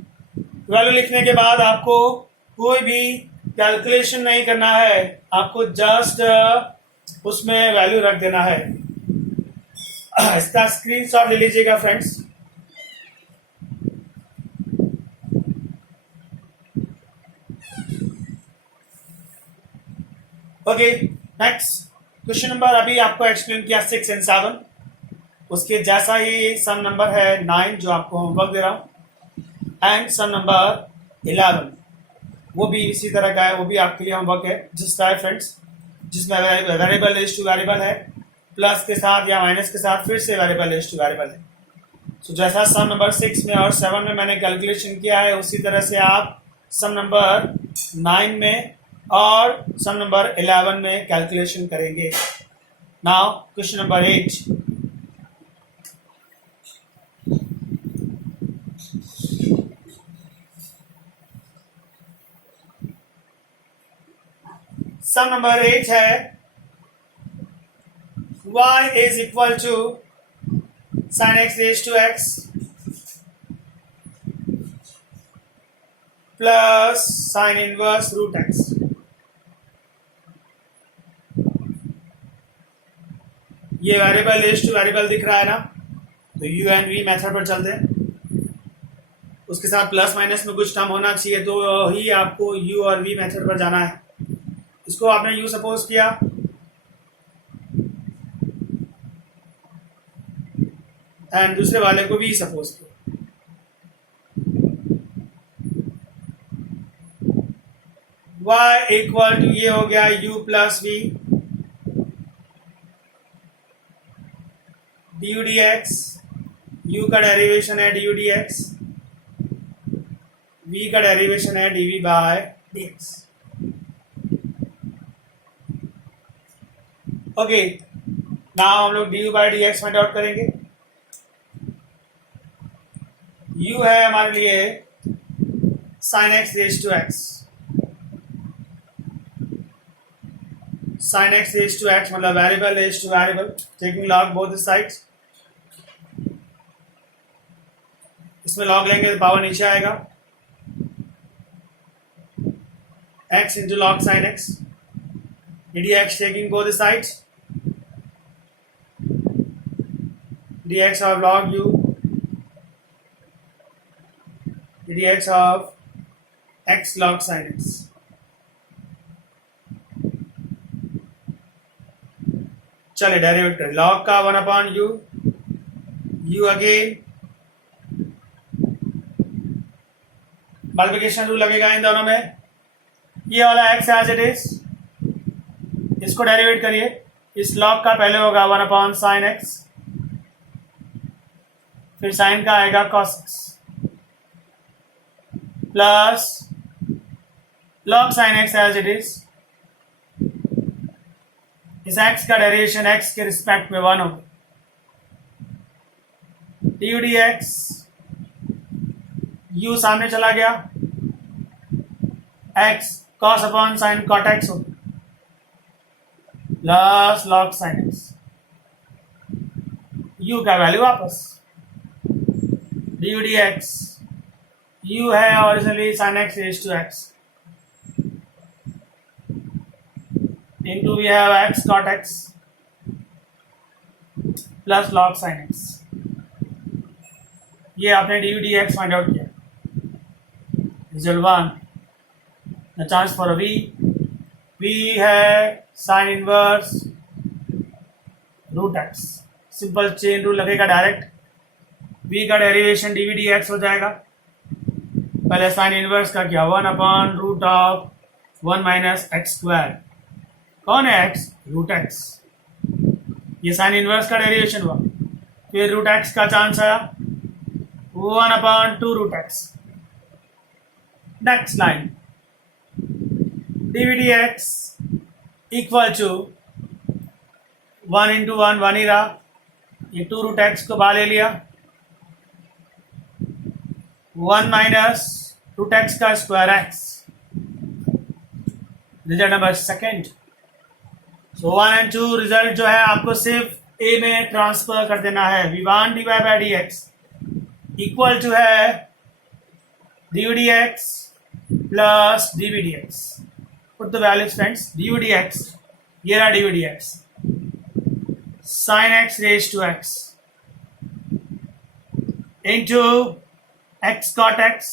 वैल्यू लिखने के बाद आपको कोई भी कैलकुलेशन नहीं करना है, आपको जस्ट उसमें वैल्यू रख देना है। इसका स्क्रीनशॉट ले लीजिएगा friends. Okay, next question number अभी आपको एक्सप्लेन किया 6 एंड 7, उसके जैसा ही सम नंबर है 9 जो आपको होमवर्क दे रहा हूं, एंड सम नंबर 11 वो भी इसी तरह का है, वो भी आपके लिए होमवर्क है। जिस टाइप फ्रेंड्स जिसमें वेरिएबल रेज टू वेरिएबल है, प्लस के साथ या माइनस के साथ फिर से वेरिएबल रेज टू वेरिएबल है। तो जैसा सम नंबर 6 में और 7 में मैंने कैलकुलेशन किया है, उसी तरह से आप सम नंबर 9 में और सम नंबर 11 में कैलकुलेशन करेंगे। Now question number 8। सम नंबर 8 है y is equal to sin x raised to x plus sin inverse root x। ये वेरिएबल रेज टू वेरिएबल दिख रहा है ना, तो u एंड v मेथड पर चलते हैं। उसके साथ प्लस माइनस में कुछ टर्म होना चाहिए, तो ही आपको u और v मेथड पर जाना है। इसको आपने u सपोज किया, एंड दूसरे वाले को v सपोज किया। y इक्वल टू ये हो गया u plus v du dx, u का डेरिवेशन है du dx, v का डेरिवेशन है dv by dx। Okay, now हम लोग du by dx find out करेंगे। u है हमारे लिए sin x raise to x, sin x raise to x मतलब variable raise to variable, taking log both sides. इसमें लॉग लेंगे तो पावर नीचे आएगा, x into log sign x dx, taking both sides, dx of log u dx of x log sin x। चलिए derivative करें, log का 1/u, u again multiplication rule लगेगा इन दोनों में। ये वाला x एज इट इज, इसको डेरिवेट करिए। इस लॉग का पहले होगा 1/sin x, फिर साइन का आएगा cos x, plus log sin x as it is. इस x का डेरिवेशन x के रिस्पेक्ट में 1 होगा, du dx, u सामने चला गया, x cos upon sine cot x होगा, plus log sin x, u का वैल्यू वापस, du dx, u है originally sin x raise to x, into we have x cot x plus log sin x। ये आपने du dx find out किया। Result 1, the chance for v, v है sine inverse root x, simple chain rule लगेगा direct, v का derivation dv dx हो जाएगा। पहले sign inverse का क्या, 1/√1 माइनस एक्स स्क्वायर, कौन है x, रूट x, ये साइन इनवर्स का डेरिवेशन हुआ। फिर रूट x का चांस आया 1/2 root x। Next line dv dx equal to 1 into 1 ही रहा, ये 2 रूट x को बाहर ले लिया, 1 माइनस रूट x का square x। Result number second. So 1 and 2 result जो है आपको सिर्फ a में ट्रांसफर कर देना है। v1 dy by dx equal to है d d x plus d v d x. Put the values friends. D v d x, ये रहा d v d x, sine x raise to x into x cot x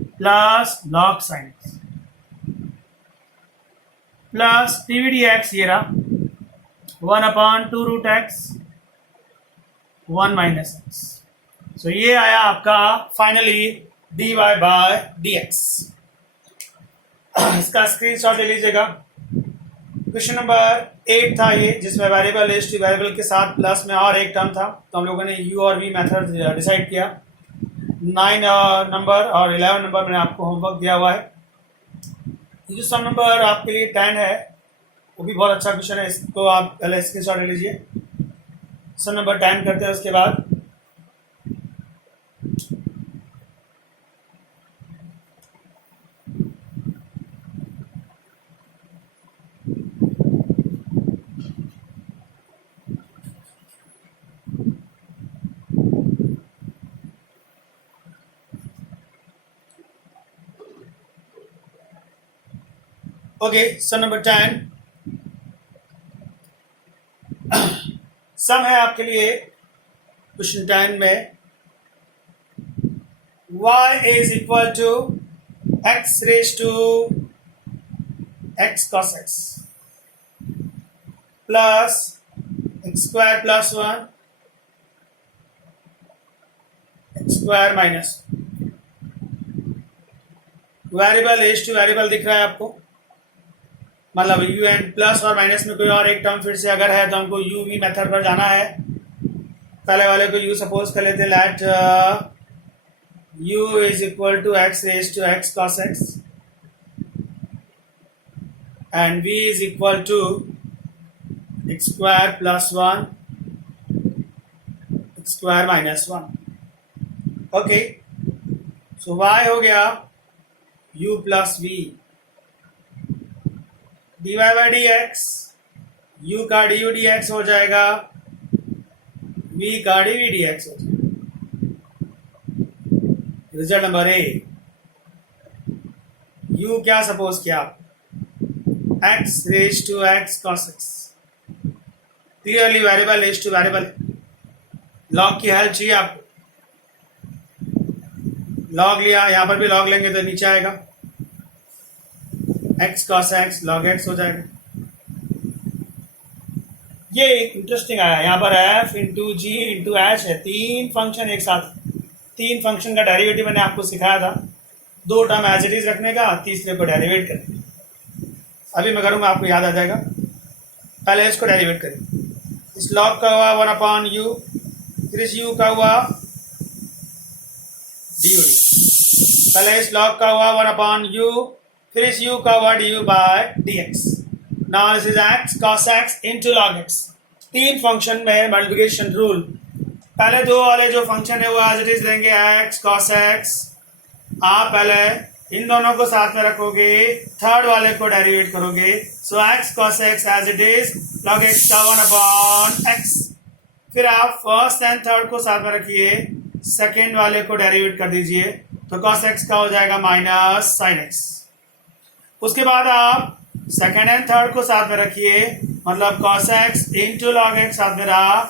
plus log sine x plus d v d x, ये रहा 1/2 root x 1 minus x. So ये आया आपका finally dy bye dx. इसका screenshot ले लीजिएगा. Question number 8 था ये, जिसमें वेरिएबल रेज टू वेरिएबल के साथ प्लस में और एक टर्म था, तो हम लोगों ने u और v मेथड डिसाइड किया. 9 नंबर और 11 नंबर मैंने आपको होमवर्क दिया हुआ है. ये जो सम नंबर आपके लिए 10 है वो भी बहुत अच्छा क्वेश्चन है, इसको आप पहले स्क्रीनशॉट ले लीजिए. सम नंबर 10 करते हैं उसके बाद. ओके, सम नंबर 10 सम है आपके लिए क्वेश्चन 10 में. y is equal to x raise to x cos x plus x square plus 1 x square minus. Variable raise to variable दिख रहा है आपको, मतलब यू एंड प्लस और माइनस में कोई और एक टर्म फिर से अगर है तो हमको यू वी मेथड पर जाना है. पहले वाले को यू सपोज कर लेते हैं. Let u is equal to x raise to x cos x and v is equal to x square plus 1 x square minus 1. Okay, so y हो गया u plus v dy by d x, u का d u d x हो जाएगा, v का D v d x हो जाएगा. Result number A. u क्या सपोज किया आप, x raise to x cos x. Clearly variable raise to variable. Log की हेल्प चाहिए आपको. लॉग लिया, यहां पर भी लॉग लेंगे तो नीचे आएगा x cos x log x हो जाएगा. ये इंटरेस्टिंग आया. यहाँ पर f इंटू जी इंटू एच है, 3 फंक्शन एक साथ. 3 फंक्शन का डेरिवेटिव मैंने आपको सिखाया था. 2 टर्म एज इट इज रखने का, तीसरे को डेरिवेट करने. अभी मैं करूँगा, आपको याद आ जाएगा. पहले इसको डेरिवेट करें. इस log का हुआ 1/u, फिर इस u का हुआ du. पहले इस log का हुआ 1/u, फिर इस u का हुआ du by dx. Now this is x cos x into log x. 3 function में मल्टीप्लिकेशन रूल. पहले 2 वाले जो फंक्शन है वो एज इट इज लेंगे x cos x. आप पहले इन दोनों को साथ में रखोगे, थर्ड वाले को डेरिवेट करोगे. So x cos x as it is log x का 1/x. फिर आप फर्स्ट एंड थर्ड को साथ में रखिए, सेकेंड वाले को डेरिवेट कर दीजिए, तो cos x का हो जाएगा माइनस sin x. उसके बाद आप सेकेंड एंड थर्ड को साथ में रखिए, मतलब cos x into log x साथ में रहा.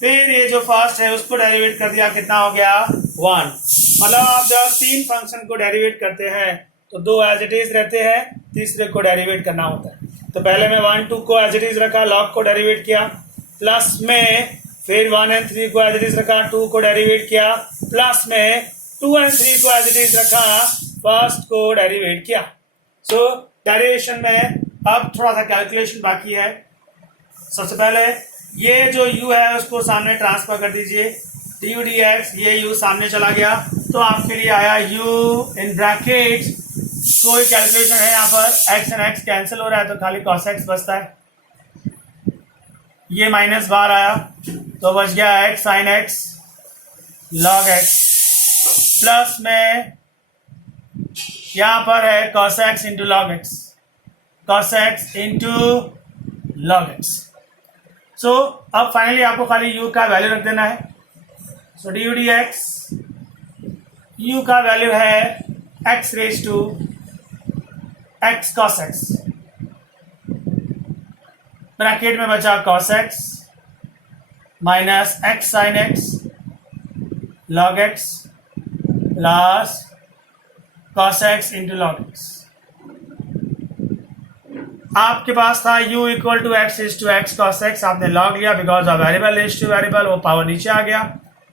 फिर ये जो फर्स्ट है उसको डेरिवेट कर दिया, कितना हो गया 1. मतलब आप जब 3 फंक्शन को डेरिवेट करते हैं तो 2 एज इट इज रहते हैं, तीसरे को डेरिवेट करना होता है. तो पहले मैं 1 2 को एज इट इज रखा, log को डेरिवेट किया, प्लस में फिर 1 एंड 3 को एज इट इज रखा, 2 को डेरिवेट किया, प्लस में 2 एंड 3 को एज इट इज रखा, फर्स्ट को डेरिवेट किया. सो डेरिवेशन में अब थोड़ा सा कैलकुलेशन बाकी है. सबसे पहले ये जो u है उसको सामने ट्रांसफर कर दीजिए, डी यू डी एक्स. ये u सामने चला गया तो आपके लिए आया u इन ब्रैकेट. कोई कैलकुलेशन है यहाँ पर, x एंड x कैंसिल हो रहा है तो खाली cos x बचता है. ये माइनस बाहर आया तो बच गया x sin x log x, plus में यहाँ पर है cos x into log x, cos x into log x. सो अब फाइनली आपको खाली u का वैल्यू रख देना है. So d u d x, u का वैल्यू है x raise to x cos x, bracket में बचा cos x minus x sin x log x plus cos x into log x। आपके पास था u equal to x raise to x cos x, आपने log लिया because of variable raise to variable, वो power नीचे आ गया।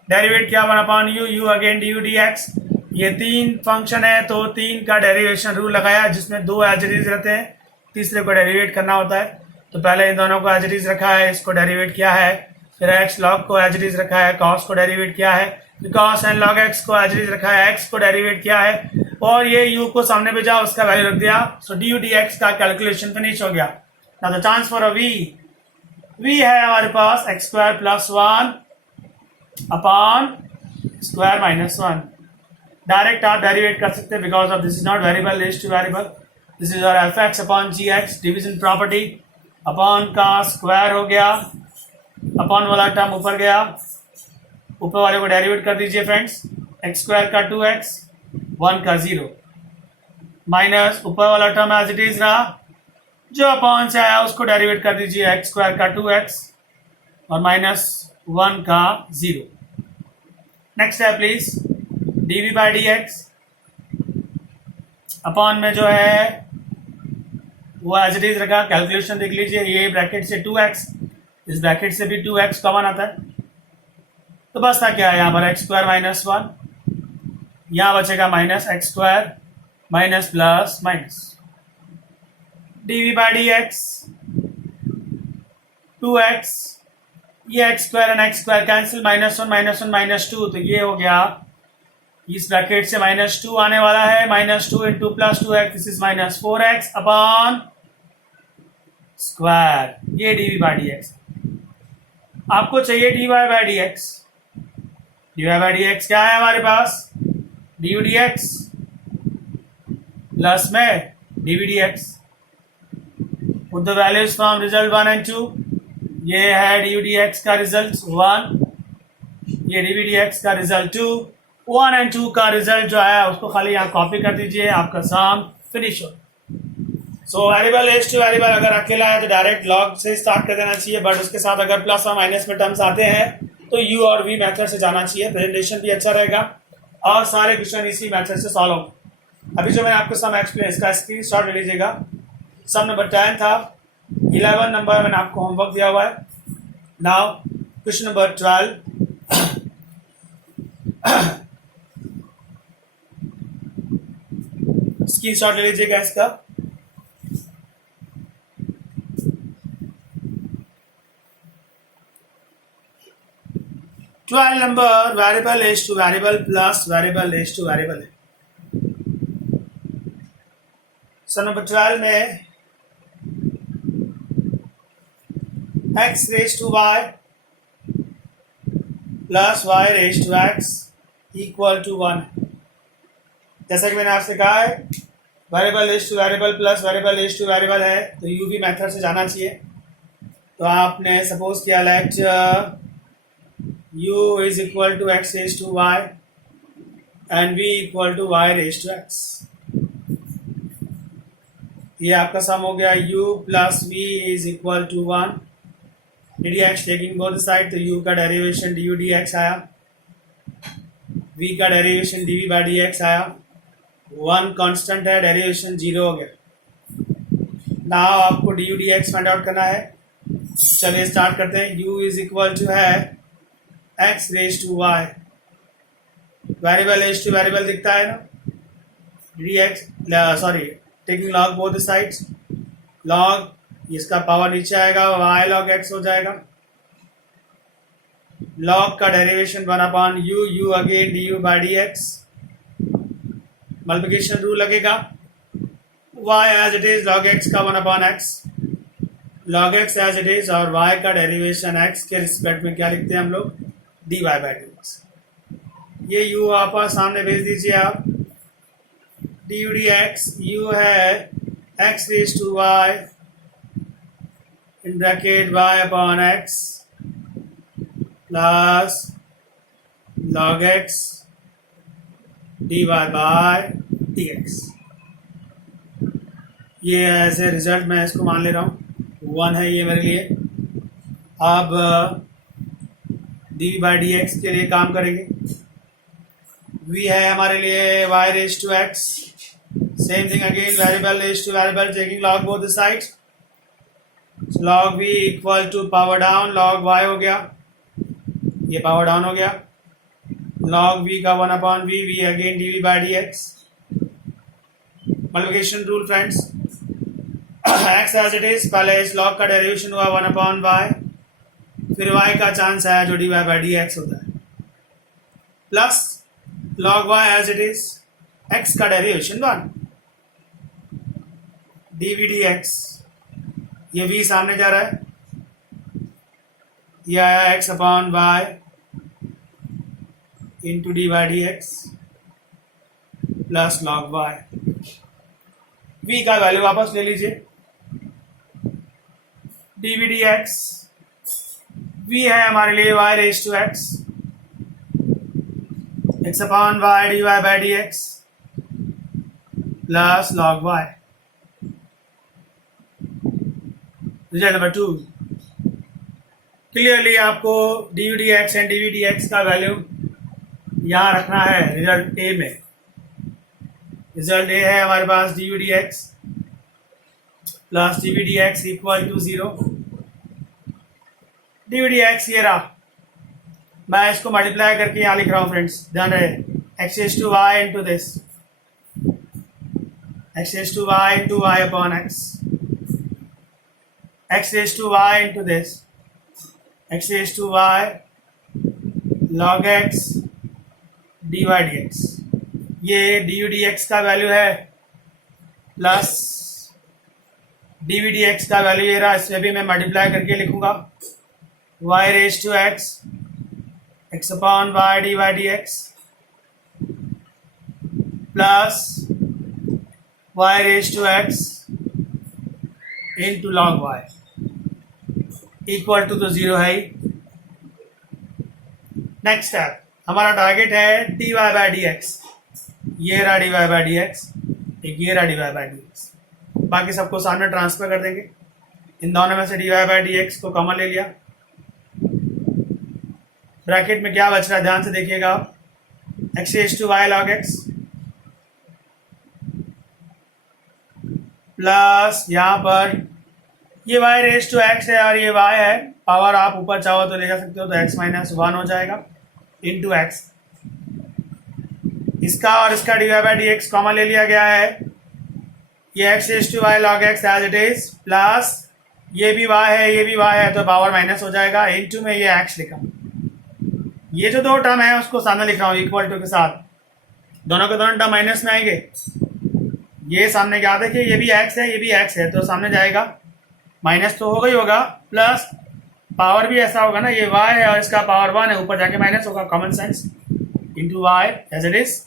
Derivate किया 1 upon u, u again D u d x. ये 3 फंक्शन है तो 3 का डेरिवेशन रूल लगाया जिसमें 2 एज इट इज रहते हैं, तीसरे को डेरिवेट करना होता है। तो पहले इन दोनों को एज इट इज रखा है, इसको डेरिवेट किया है, फिर x log को एज इट इज रखा है, cos को डेरिवेट किया है, cos एंड log x को एज इट इज रखा है, x को डेरिवेट किया है, और ये u को सामने भेजा, उसका वैल्यू रख दिया। So d u d x का कैलकुलेशन फिनिश हो गया। Now the chance for a v है हमारे पास x square plus 1 upon square minus 1। Direct आप डेरिवेट कर सकते हैं because of this is not variable raise to variable, this is और f x upon g x, division property, upon का square हो गया, अपॉन वाला टर्म ऊपर गया, ऊपर वाले को डेरिवेट कर दीजिए फ्रेंड्स, एक्स स्क्वायर का 2x, 1 का 0, माइनस ऊपर वाला टर्म एज इट इज रहा, जो अपॉन से आया उसको डेरिवेट कर दीजिए, एक्स स्क्वायर का 2x और माइनस 1 का 0। नेक्स्ट है please dv by d x, upon में जो है वो एज इट इज रखा, कैलकुलेशन देख लीजिए, ये ब्रैकेट से 2x, इस ब्रैकेट से भी 2x कॉमन आता है, तो बचता क्या है यहाँ पर x स्क्वायर माइनस 1, यहाँ बचेगा minus x square minus plus minus dv by d x 2x, ये x square and x square cancel, minus 1 minus 1 minus 2, तो ये हो गया, इस ब्रैकेट से माइनस 2 आने वाला है, minus 2 into plus 2x, this is minus 4x upon square, ये dv बाई डी एक्स। आपको चाहिए dy by d x, dy by d x क्या है हमारे पास, du dx प्लस में dv dx, put the values from result 1 and 2, ये है du dx का रिजल्ट 1, ये dv dx का रिजल्ट 2, 1 एंड 2 का रिजल्ट जो है उसको खाली यहाँ कॉपी कर दीजिए, आपका सम फिनिश हो। So variable raise to variable अगर अकेला है तो डायरेक्ट लॉग से स्टार्ट कर देना चाहिए, बट उसके साथ अगर प्लस और माइनस में टर्म्स आते हैं तो u और v मेथड से जाना चाहिए, प्रेजेंटेशन भी अच्छा रहेगा और सारे क्वेश्चन इसी मेथड से सॉल्व होंगे। अभी जो मैंने आपको सम एक्सप्लेन, इसका स्क्रीन शॉट ले लीजिएगा। सम नंबर 10 था, 11 नंबर मैंने आपको होमवर्क दिया हुआ है। Now question number 12, screen shot ले लीजिएगा इसका। Twelve number variable raise to variable plus variable raise to variable है। सम नंबर 12 में x raise to y plus y raise to x equal to 1। जैसा कि मैंने आपसे कहा है variable raise to variable plus variable raise to variable है तो u v मेथड से जाना चाहिए। तो आपने सपोज किया late u is equal to x raised to y and v equal to y raised to x। ये आपका सम हो गया u plus v is equal to 1 dx, taking both side, तो u का डेरिवेशन du dx आया, v का derivation dv by dx आया, 1 constant है, डेरिवेशन 0 हो गया। नाउ आपको du dx फाइंड आउट करना है। चलिए स्टार्ट करते हैं। u is equal to है x raise to y, variable raise to variable दिखता है ना, dx sorry taking log both sides, log इसका पावर नीचे आएगा, y log x हो जाएगा, लॉग का derivation 1 upon u again du by dx, multiplication rule लगेगा, y as it is log x का 1 upon x, log x as it is, और y का डेरिवेशन x के रिस्पेक्ट में क्या लिखते हैं हम लोग, dy बाई dx। ये u आप सामने भेज दीजिए आप, du dx, u है x raise to y in bracket y upon x plus log x dy bye dx। ये एज ए रिजल्ट मैं इसको मान ले रहा हूँ 1 है ये मेरे लिए। अब डी बाई डी एक्स के लिए काम करेंगे। v है हमारे लिए y raise to x, same thing again variable raise to variable, taking log both the sides. log v equal to power down log y हो गया, ये पावर डाउन हो गया। log v का 1 upon v, v again d v by d x. Multiplication rule friends, x as it is, पहले इस log का derivation हुआ 1 अपॉन y, फिर y का चांस है जो d y by d x होता है, plus log y as it is, x का derivation 1 d v d x. ये v सामने जा रहा है, यह आया x upon y into d y d x plus log y। v का वैल्यू वापस ले लीजिए, d v d x, v है हमारे लिए y raise to x, x upon y d y by d x plus log y। Result number 2, clearly आपको d v d x and d v d x का value यहाँ रखना है result ए में। Result A है हमारे पास d v d x plus d v d x equal to 0। D v d x ये रहा, मैं इसको मल्टीप्लाई करके यहाँ लिख रहा हूँ फ्रेंड्स, ध्यान रहे, x as to y into this, x as to y into y upon x, x as to y into this, x as to y log x d y d x. ये d v d x का value है plus d v d x का value ये रहा, इसमें भी मैं multiply करके लिखूंगा y raise to x, x upon y d y d x plus y raise to x into log y equal to तो 0 है ही। नेक्स्ट स्टेप, हमारा टारगेट है d y by d x, ये रहा d y by d x, एक ये रहा d y by d x, बाकी सबको सामने ट्रांसफर कर देंगे। इन दोनों में से d y by d x को कॉमन ले लिया, ब्रैकेट में क्या बच रहा है ध्यान से देखिएगा आप, x as to y log x plus यहाँ पर ये y रेज टू x है और ये y है, पावर आप ऊपर चाहो तो ले जा सकते हो, तो x माइनस 1 हो जाएगा इंटू एक्स। इसका और इसका d y by d x common ले लिया गया है, ये x raise to y log x as it is plus ये भी y है ये भी y है, तो पावर माइनस हो जाएगा, इंटू में ये x लिखा। ये जो दो टर्म है उसको सामने लिख रहा हूँ इक्वल टू के साथ, दोनों के दोनों टर्म माइनस में आएंगे। ये सामने क्या देखिए, ये भी x है ये भी x है, तो सामने जाएगा, माइनस तो होगा ही होगा, प्लस पावर भी ऐसा होगा ना, ये y है और इसका पावर 1 है, ऊपर जाके माइनस होगा, common sense, into y as it is.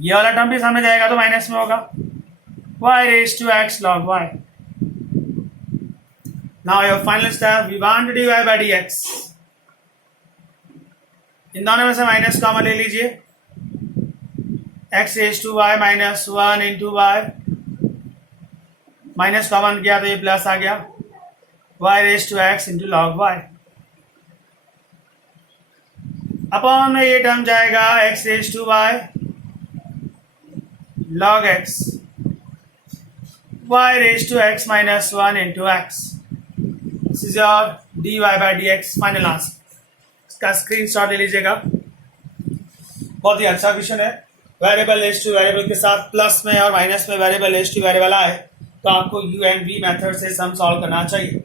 ये वाला टर्म भी सामने जाएगा तो माइनस में होगा, y raise to x log y। Now your final step, we want d y by d x, इन दोनों में से माइनस कॉमन ले लीजिए, x raise to y minus 1 into y, minus common किया तो ये प्लस आ गया, y raise to x into log y upon में ये टर्म जाएगा x raise to y log x, y raise to x minus 1 into x। This is your d y by d x final answer. इसका screenshot ले लीजिएगा, बहुत ही अच्छा question है। Variable raise to variable के साथ प्लस में और माइनस में वेरिएबल रेज टू वेरिएबल आए तो आपको यू एंड वी मेथड से सम सॉल्व करना चाहिए।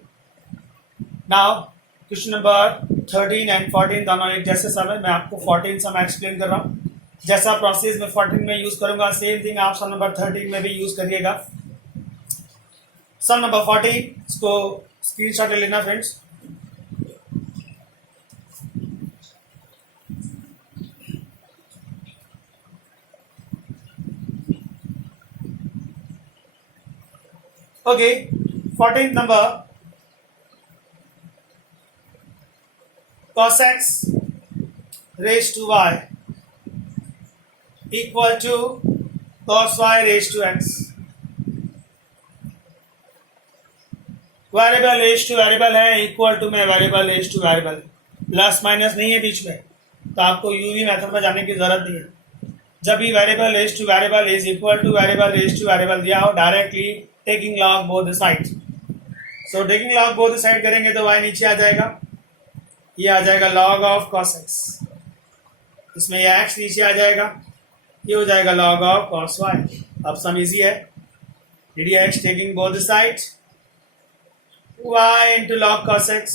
नाउ क्वेश्चन नंबर 13 एंड 14 दोनों एक जैसे सम है, मैं आपको 14 सम एक्सप्लेन कर रहा हूँ, जैसा प्रोसेस में 14 में यूज करूंगा सेम थिंग आप सम नंबर 13 में भी यूज करिएगा। सम नंबर 14 इसको स्क्रीनशॉट ले लेना friends. Okay, 14th number, cos x raise to y equal to cos y raise to x। Variable raise to variable है, इक्वल टू में variable raise to variable, plus minus नहीं है बीच में, तो आपको यूवी मेथड में जाने की जरूरत नहीं है। जब भी variable raise to variable is equal to variable raise to variable दिया हो, directly taking log both the side. So taking log both the side करेंगे तो y नीचे आ जाएगा, ये आ जाएगा log ऑफ cos x, इसमें ये x नीचे आ जाएगा, ये हो जाएगा log ऑफ cos y। अब सम इजी है, ddx taking both the side, y into log cos x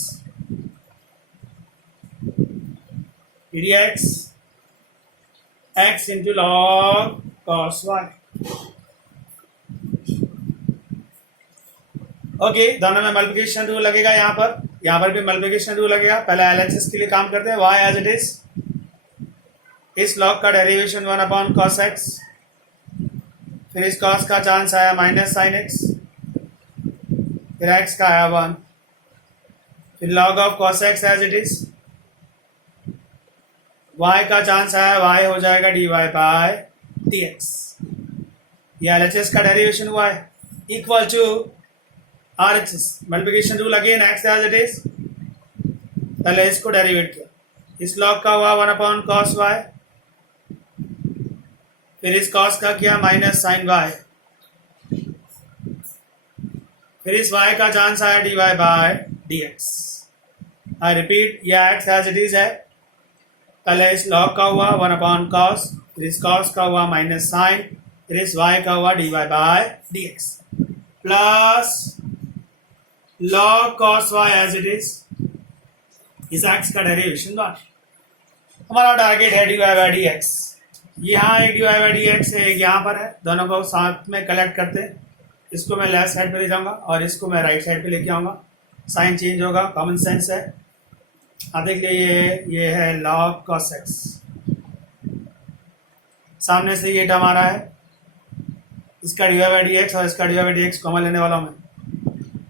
ddx x into log cos y। Okay, दोनों में मल्टीप्लिकेशन रूल लगेगा, यहाँ पर भी मल्टीप्लिकेशन रूल लगेगा। पहले एलएचएस के लिए काम करते हैं, y एज इट इज, इस लॉग का डेरिवेशन 1 अपॉन cos x, फिर इस cos का चांस आया माइनस साइन x, फिर x का आया 1, फिर log of cos x as it is, y का चांस आया, y हो जाएगा dy बाय dx। ये एलएचएस का डेरिवेशन हुआ है, equal to RHS multiplication rule again, x as it is, पहले इसको डेरिवेट किया, इस log का हुआ 1 अपॉन cos y, फिर इस cos का किया माइनस साइन y, फिर इस y का चांस आया dy bye dx। I repeat, यह x एज इट इज है, पहले इस log का हुआ 1 अपॉन cos, फिर इस cos का हुआ माइनस साइन, फिर इस y का हुआ dy bye dx, plus log cos y as it is, इस x का डेरिवेशन 1। हमारा टारगेट है dy बाय dx, यहाँ एक dy बाय dx है, एक यहाँ पर है, दोनों को साथ में कलेक्ट करते हैं। इसको मैं लेफ्ट साइड पे ले जाऊंगा और इसको मैं राइट साइड पे लेके आऊंगा, साइन चेंज होगा, कॉमन सेंस है। आप देख लिए, ये है log cos x, सामने से ये टर्म आ रहा है, इसका dy बाय dx और इसका dy बाय dx कॉमन लेने वाला हूं मैं।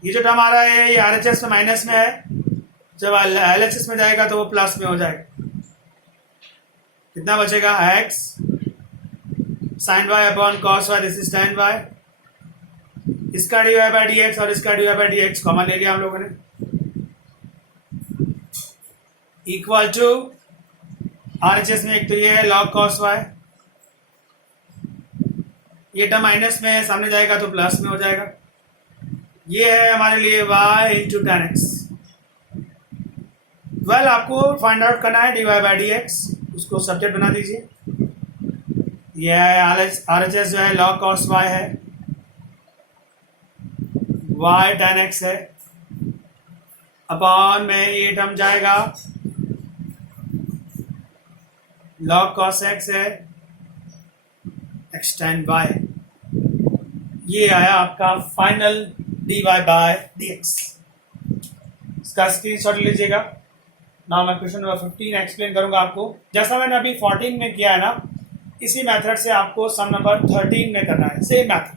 ये जो टर्म आ रहा है ये RHS में माइनस में है, जब LHS में जाएगा तो वो प्लस में हो जाएगा। कितना बचेगा, x sin y upon cos y, this is tan y, इसका dy बाय dx और इसका dy बाय dx कॉमन ले लिया हम लोगों ने, इक्वल टू RHS में एक तो ये है log cos y, ये टर्म माइनस में है, सामने जाएगा तो प्लस में हो जाएगा। ये है हमारे लिए y into tan x। Well, आपको फाइंड आउट करना है dy बाय dx, उसको सब्जेक्ट बना दीजिए। यह है RHS जो है log cos y है, y tan x है, अपॉन में ये टर्म जाएगा log cos x है, x tan y। ये आया आपका फाइनल dy बाय dx। इसका स्क्रीनशॉट लीजिएगा। नाउ मैं क्वेश्चन नंबर 15 एक्सप्लेन करूंगा आपको। जैसा मैंने अभी 14 में किया है ना, इसी मेथड से आपको सम नंबर 13 में करना है। सेम मेथड,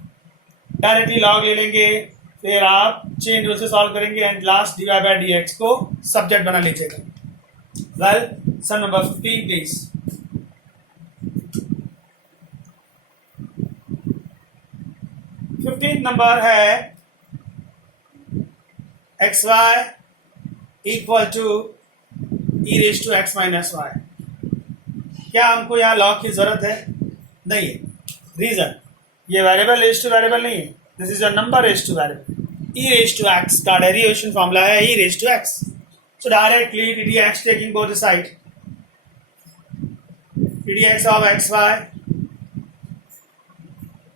डायरेक्टली लॉग ले लेंगे, फिर आप चेन रूल से सॉल्व करेंगे and last dy bye dx को सब्जेक्ट बना लीजिएगा। Well, sum number 15 please. Number है xy equal to e raise to x minus y. क्या हमको यहाँ लॉग की जरूरत है? नहीं है। रीजन, ये वेरिएबल रेज टू वेरिएबल नहीं है, this is a number raise to variable. e raise to x का डेरिवेशन फॉर्मूला है e raise to x, so directly ddx taking both side, ddx of xy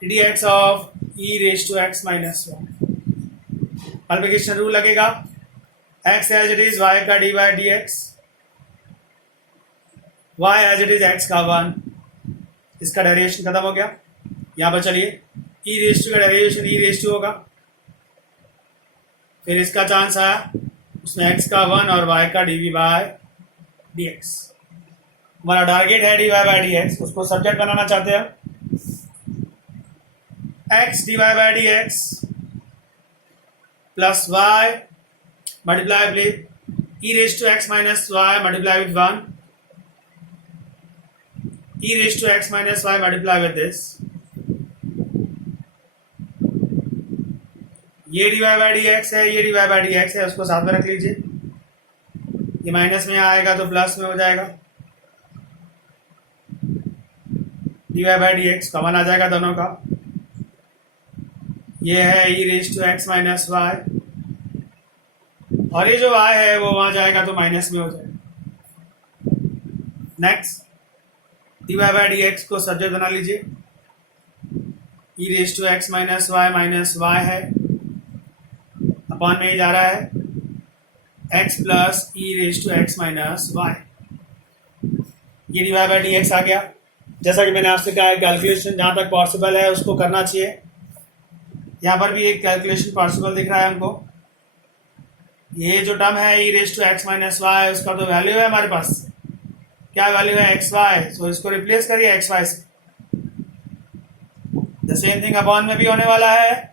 ddx of e raise to x minus y. Multiplication rule लगेगा, x as it is y का dy dx, y as it is x का 1, इसका derivation खत्म हो गया। यहाँ पर चलिए e रेज टू का डेरिवेशन e रेज टू होगा, फिर इसका चांस आया, उसमें x का 1 और y का dv बाय dx। हमारा टारगेट है dy बाय dx, उसको सब्जेक्ट बनाना चाहते हैं। x dy bye dx plus y multiply with e raise to x minus y multiply with 1 e raised to x minus y multiply with this, ये divide by d x है, ये divide by d x है, उसको साथ में रख लीजिए। ये माइनस में आएगा तो प्लस में हो जाएगा, divide by d x common आ जाएगा दोनों का। ये है e raise to x minus y, और ये जो y है वो वहां जाएगा तो माइनस में हो जाएगा। Next divide by d x को सब्जेक्ट बना लीजिए, e raise to x minus y है, अपॉन में जा रहा है x plus e raise to x minus y. ये डिवाइड बाई डी एक्स आ गया। जैसा कि मैंने आपसे कहा है, कैलकुलेशन जहाँ तक पॉसिबल है उसको करना चाहिए। यहाँ पर भी एक कैलकुलेशन पॉसिबल दिख रहा है हमको। ये जो टर्म है e raise to x minus y, उसका तो वैल्यू है हमारे पास, क्या वैल्यू है एक्स वाई, सो इसको रिप्लेस करिए एक्स वाई से। द सेम थिंग अपॉन में भी होने वाला है,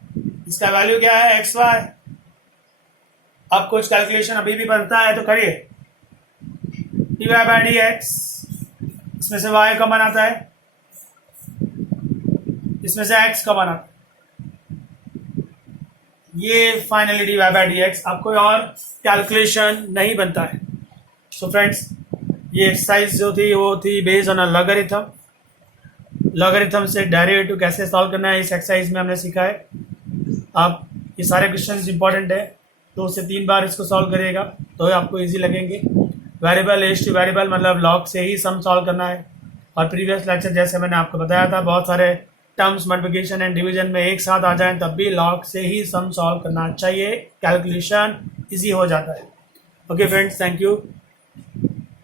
इसका वैल्यू क्या है एक्स वाई। अब कुछ कैलकुलेशन अभी भी बनता है तो करिए, डिवाइड बाई डी एक्स, इसमें से y कॉमन आता है, इसमें से x कॉमन आता है, ये finally divide by d x. अब कोई और कैलकुलेशन नहीं बनता है। सो फ्रेंड्स, ये एक्सरसाइज जो थी वो थी based on a logarithm. Logarithm से डेरिवेटिव कैसे सॉल्व करना है इस एक्सरसाइज में हमने सीखा है। आप ये सारे क्वेश्चन इंपॉर्टेंट है, 2 से 3 बार इसको सॉल्व करिएगा तो आपको इजी लगेंगे। वेरिएबल रेज टू वेरिएबल मतलब लॉग से ही सम सॉल्व करना है। और प्रीवियस लेक्चर जैसे मैंने आपको बताया था, बहुत सारे टर्म्स मल्टीप्लिकेशन एंड डिवीजन में एक साथ आ जाएं तब भी लॉग से ही सम सॉल्व करना चाहिए, कैलकुलेशन इजी हो जाता है। Okay friends, thank you.